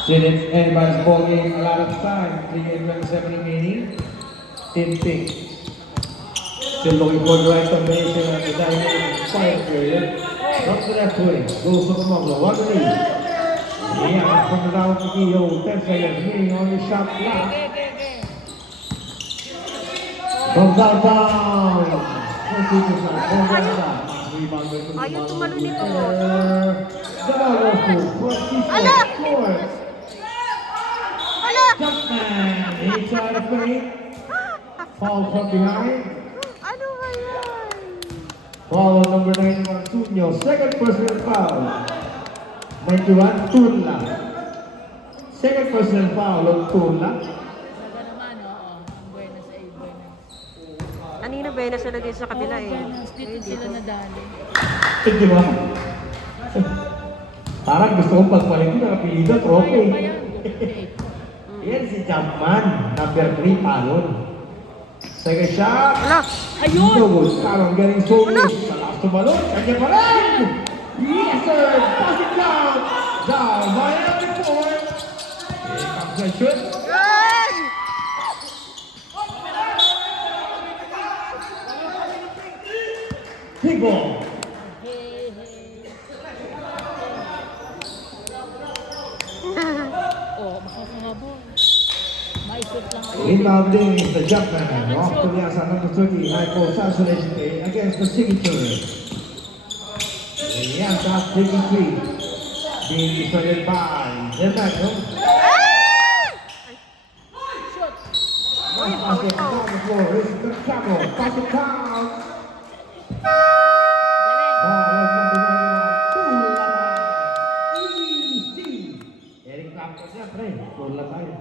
Since anybody's ball game, a lot of time. 3:27 remaining. Team Pink. Still looking for the right combination at the dynamic fire period. Not to that way. Goes to the Mongo. What do you need? Yeah, from the down to Iyo. 10 seconds remaining on the shot clock. From downtown. 20%. Ayaw tumalo nito. The ball goes to Francisco. Ala! Flores. Hala! Jumpman inside the paint. Foul from behind. Ano ba yan? Foul on number 91, Tunyo. Second personal foul. 91, Tunla. Second personal foul on Tunla. Talaga naman, oo. Ang buenas ay buenas. Kanina ba yun sila dito sa kabila eh? Buenas, dito sila nadali. Eh, di ba? Parang gusto kong pagpalit yung apelido, Kaya trophy. pa yan. Okay. Yan si Jumpman, number 3, palon. Second shot. Hala! Ayun! No good. Parang galing Solis. Sa last tumalon, kanya pa rin. Yes, sir. Pass it down. Down by every point. Here comes the shoot. Ay! Big ball. Oh, makakahabol. Maikot lang ako. Inbounding is the Jumpman. Off to the outside, number 30. High post isolation play against the signature. The outside taking three. Being defended by the Magnum. Shoot! Pass it down the floor. It's the Camel. Pass it down. Galing! Ball was number 91. Easy. Eric Clapton niya, pre. Goal na tayo.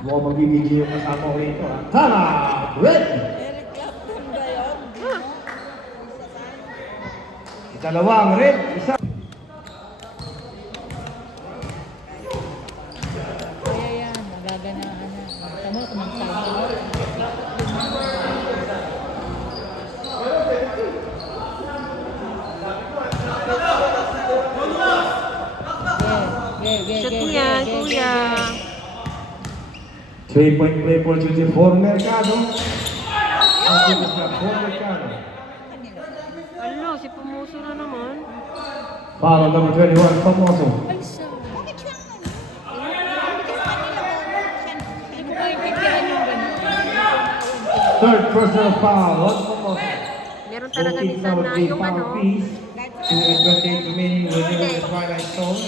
Mukhang magbibigay yung kasama ko rito, ha? Tara! Red! Eric Clapton ba yun? Dalawang red, isa. Kaya yan, nagaganahan na. Tama, kumagsabi. Shoot mo yan, kuya. 3-point play for Junior for Mercado. Ang gusto na for Mercado. Alo, si Pumuso na naman. Foul on number 21, Famoso. Ay, siya. Bakit siya ano? Hindi ko maintindihan yung gano'n. Third personal foul on Famoso. Meron talaga 14 minsan now, na 3 yung foul ano. piece. 2:28 remaining within the Twilight Zone.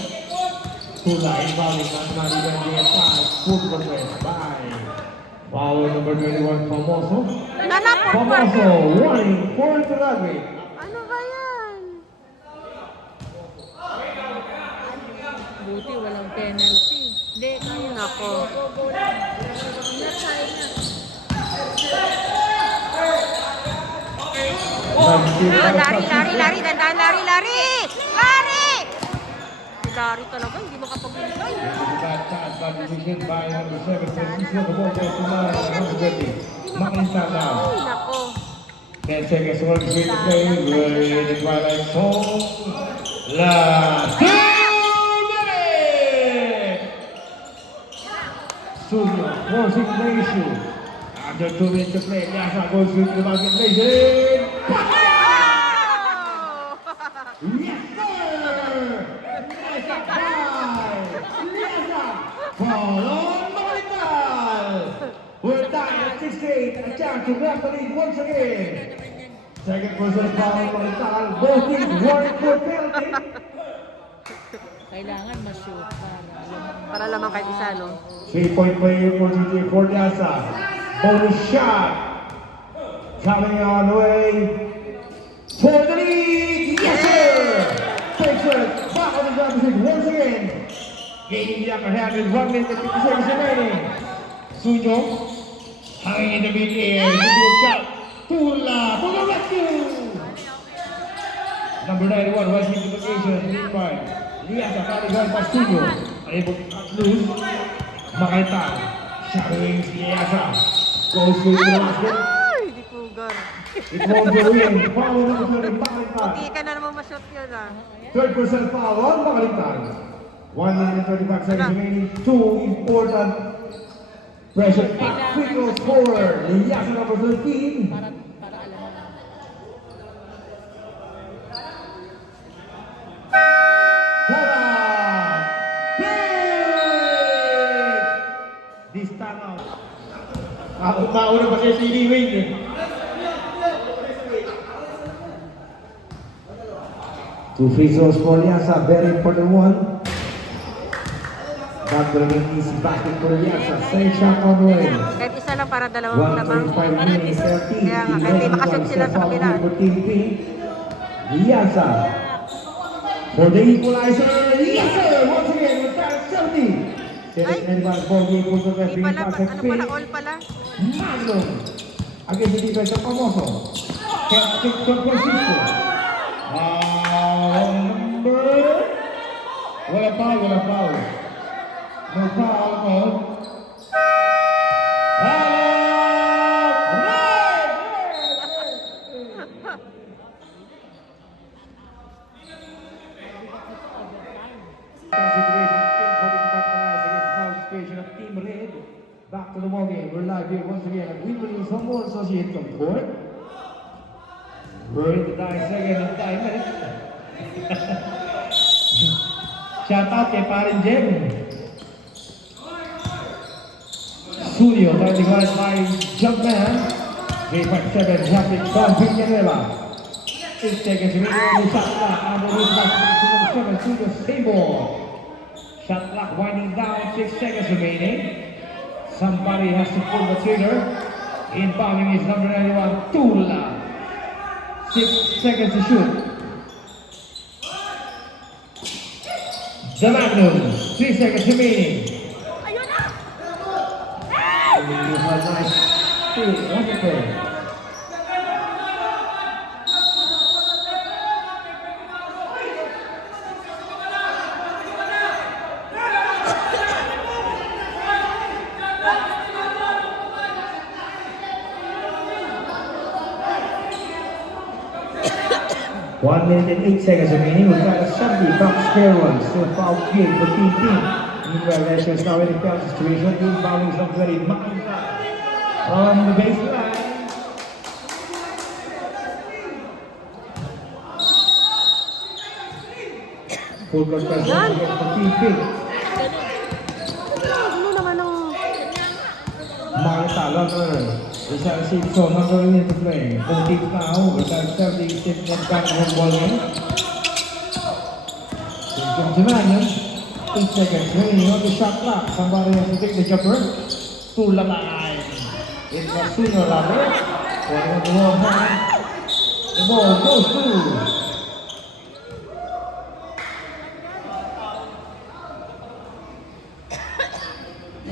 Tula involving Mathematical DF5. Full progress by foul on number 21, Famoso. Nanapot pa. Famoso, warning for the rugby. Ano ba yan? Buti walang penalty. Hindi, kaya. Nako. Go lang. Natry na. Lari, dandan, lari! Si Lari talaga, hindi makapagbintay. Bad pass by decision by number 7, Francisco. The ball goes to number 20. Makinsa now. Ay, nako. 10 seconds to work with the play. We're in the Twilight Zone. Last 2 minutes! Sunyo forcing the issue. Under 2 minutes to play, Liasa goes into the basket, lays it in. Yes, sir! Liasa by Liasa. Fall on Marital. We're tied at 6-8. A chance to grab the lead once again. Second personal foul on Marital. Both teams warning for penalty. Kailangan ma-shoot Para lamang kahit isa, no? 3-point play opportunity for Liasa. Bonus shot. Coming on the way. For the lead. Yes, sir! Takes it. Back on the opposite once again. Gaining the upper hand with 1 minute and 50 seconds remaining. Sunyo. Hanging in the mid-air. Good shot. Tula for the rescue. Number 91 was implication. Meanwhile, Liasa kaligan by Sunyo. Unable to cut loose. Makita. Shadowing si Liasa. Goes to the basket. Ay, di pugar. It won't be win. Foul number 30, Makita. Hindi ka na naman ma-shoot yun, ah. Third personal foul on Makita. 1 minute and 35 seconds remaining. Two important pressure free throw scorer. Liasa number 13. para alam mo lang. This time out. Mauna pa siya si Lee Wayne eh. Two free throws for Liasa, very important one. That will be an easy basket for Liasa. Second shot on the way. Kahit isa lang para dalawang lamang. 1:35 minutes, 13. Kaya nga, kahit may makashoot sila sa kabila. For Team Pink. Liasa. For the equalizer, Liasa! Once again, with that 70. Ay! Advance ball game for the Hindi pala, ano pala, all pala. Magnum against the defense of Famoso. Captain San Francisco. Number. Wala foul. No foul, no. Back to the ball game. We're live here once again at Wimberley Humboldt Associate of Court. We're in the dying second of 5 minutes. Shout out kay Parin Jem. Studio 31 by Jumpman. 3.7 jumping from Villanueva. 8 seconds remaining. Shot clock. Underneath by 7. Studio stable. Shot clock winding down. 6 seconds remaining. Somebody has to pull the trigger. Inbounding is number 91, Tula. 6 seconds to shoot. The Magnum, 3 seconds remaining. Ayun na! You have nice speed, wonderful. One minute and 8 seconds remaining. We've got a 70 box fair one. Still foul game for Team Pink. Meanwhile, Leicester is now in a foul situation. Inbounding is not very Makita on the baseline. Full court press once again for Team Pink. Ano naman ang... Makita, Lover. Isa si Son, number 1 to play. 14 now. We've got 70 tip from back home ball game. From Jimenez. 8 seconds remaining on the shot clock. Somebody has to take the jumper. Tula line. It was Sunyo Lover. One on the wrong hand. The ball goes through.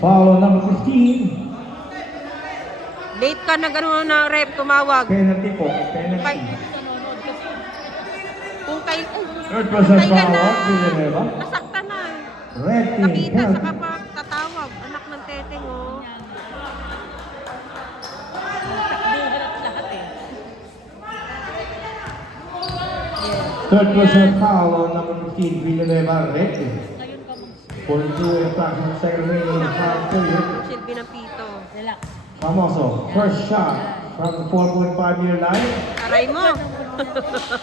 Foul on number 15. Late ka na gano'n na rep, tumawag. Penalty po. Kay, Penalty. kung kay... Third Kung person kay ka foul na, on Villanueva. nasaktan na eh. Red team Nakita, penalty. saka pa tatawag. Anak ng teteng, oh. Hirap lahat eh. Third person foul on number 15, Villanueva, red. Ngayon ka mag- 42 and approximately second remaining in the foul period. Si Binapito. Relax. Famoso, first shot from the 4.5-year line. Aray mo.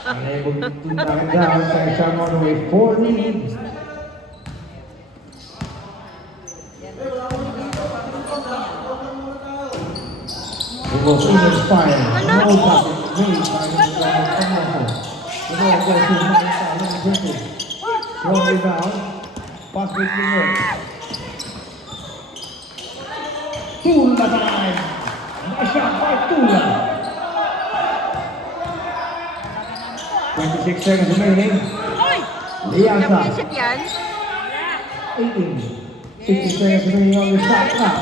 Unable to knock it down. Second shot on the way, 40. It was even fire. No bucket made by Famoso. The ball goes to number 20. Strong rebound. Pass with Linger. Tula time. Nice shot by Tula. 26 seconds remaining. Lianza. Championship yan. 18. 60 seconds remaining on the shot clock.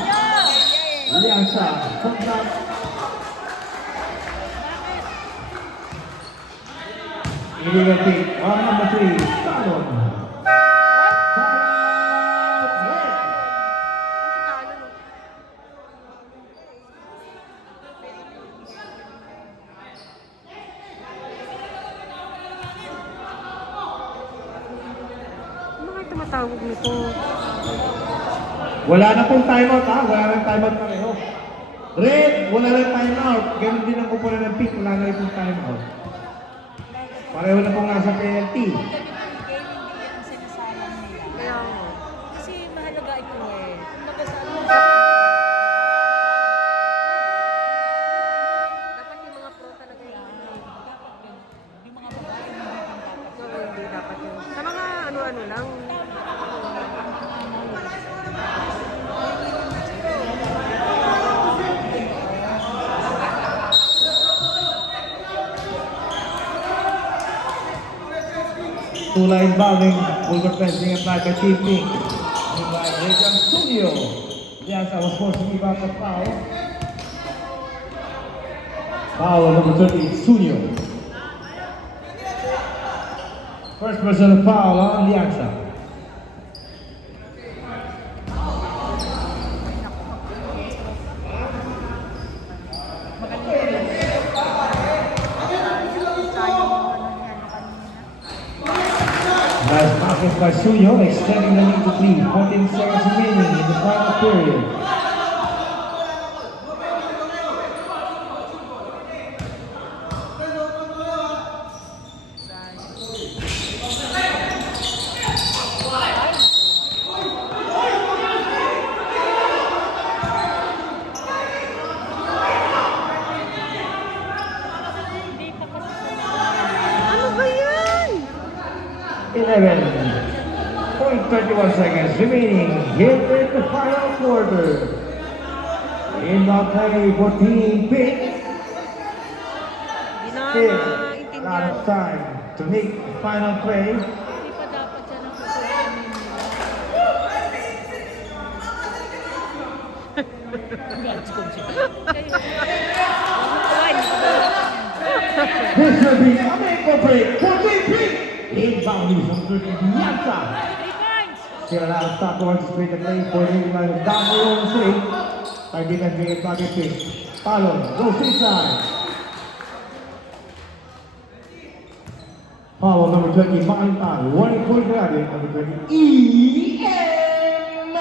Lianza. Comes up. Illegal kick on number 3. Talon. Bakit tumatawag nito? Wala na pong timeout ha. Wala na timeout pareho. Red, wala na timeout. Ganun din ang kupunan ng pick. Wala na rin pong timeout. Pareho na pong nasa penalty. Ang sinasayang nila. Kaya nga. Kasi mahalaga ito eh. Kumbaga sa ano, Dapat yung mga pro talaga yan. dapat yun. Yung mga babae hindi dapat. Oo, hindi dapat yun. Sa mga ano-ano lang. Tula inbounding. Pulver fencing applied by Chief Pink. Meanwhile, here comes Studio. Lianza was forced to give out the foul. Foul on number 30, Studio. First personal foul on Lianza. Nice passes by Suyo, extending the lead to 3. 14 seconds remaining in the final period. hindi pa kasi sila. Ano ba yan? 11.31 seconds remaining here in the final quarter. Inbound play for Team Pink. Hindi na Still, lot maintindihan. of time to make the final play. Hindi pa dapat siya ng susunod nila. This will be a make-or break for Team Pink. Inbound is on 30 Lianza. Still a lot of stop to anticipate the play for the line of down the own state. By defense being a target pick. Talon goes inside. Foul number 20, Valentine. 1 point grabbing number 20, EM.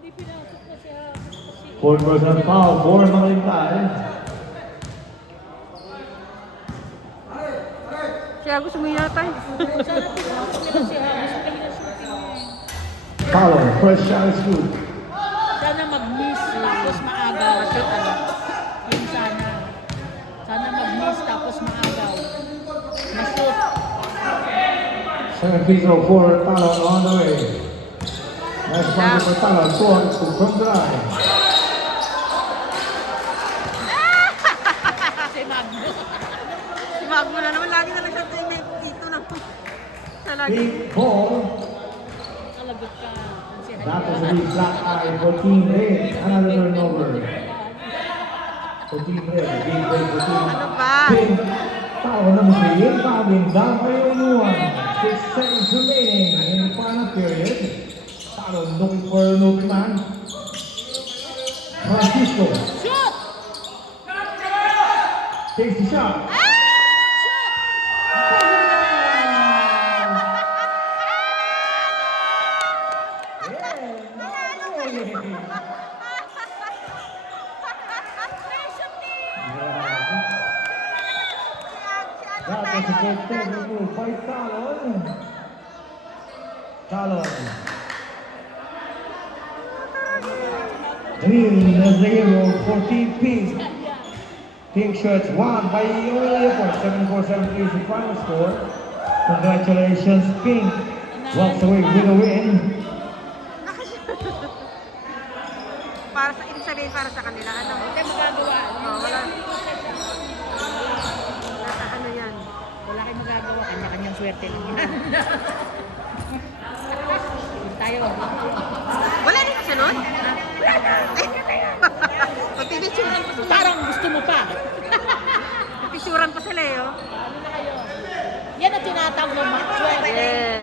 Hindi pinasok na siya. Kasi Fourth personal foul for Valentine. Siya gusto mo yata. sana pinasok niya kasi Hamis kayo na shooting niya eh. Talon, first shot is good. Sana mag-miss tapos maagaw. Yun sana. Sana mag-miss tapos maagaw. Ma-shoot. Second free throw for Talon on the way. Nice pass for Talon, from the line. Si Magno. Si Magmo na naman. Lagi na nagtatimate dito na. Sa lagi. Big ball. Kalagot ka. Si That was a big black eye for Team Red. Another turnover. For Team Red, big break for Team Ano ba? Pink. Foul number 3, inbounding down by only 1. 6 seconds remaining in the final period. Talon looking for an open man. Francisco Shoot! takes the shot. That was a good technical move by Talon. Talon. Green as the hero, 14 pink. Pink shirts won by only a point. 74-73 is the final score. Congratulations, Pink. Walks away with a win. Para sa, ibig sabihin para sa kanila, ano? Hindi magagawa. Oh, wala. Nasa ano yan? Wala kayong magagawa. Kanya-kanyang swerte lang yan. Tayo. Wala rin kasunod? Pagpipicturan pa sila. Parang gusto mo pa. Pipicturan pa sila eh, oh. Ano na kayo? Yan ang tinatawag ng matchway. Yes.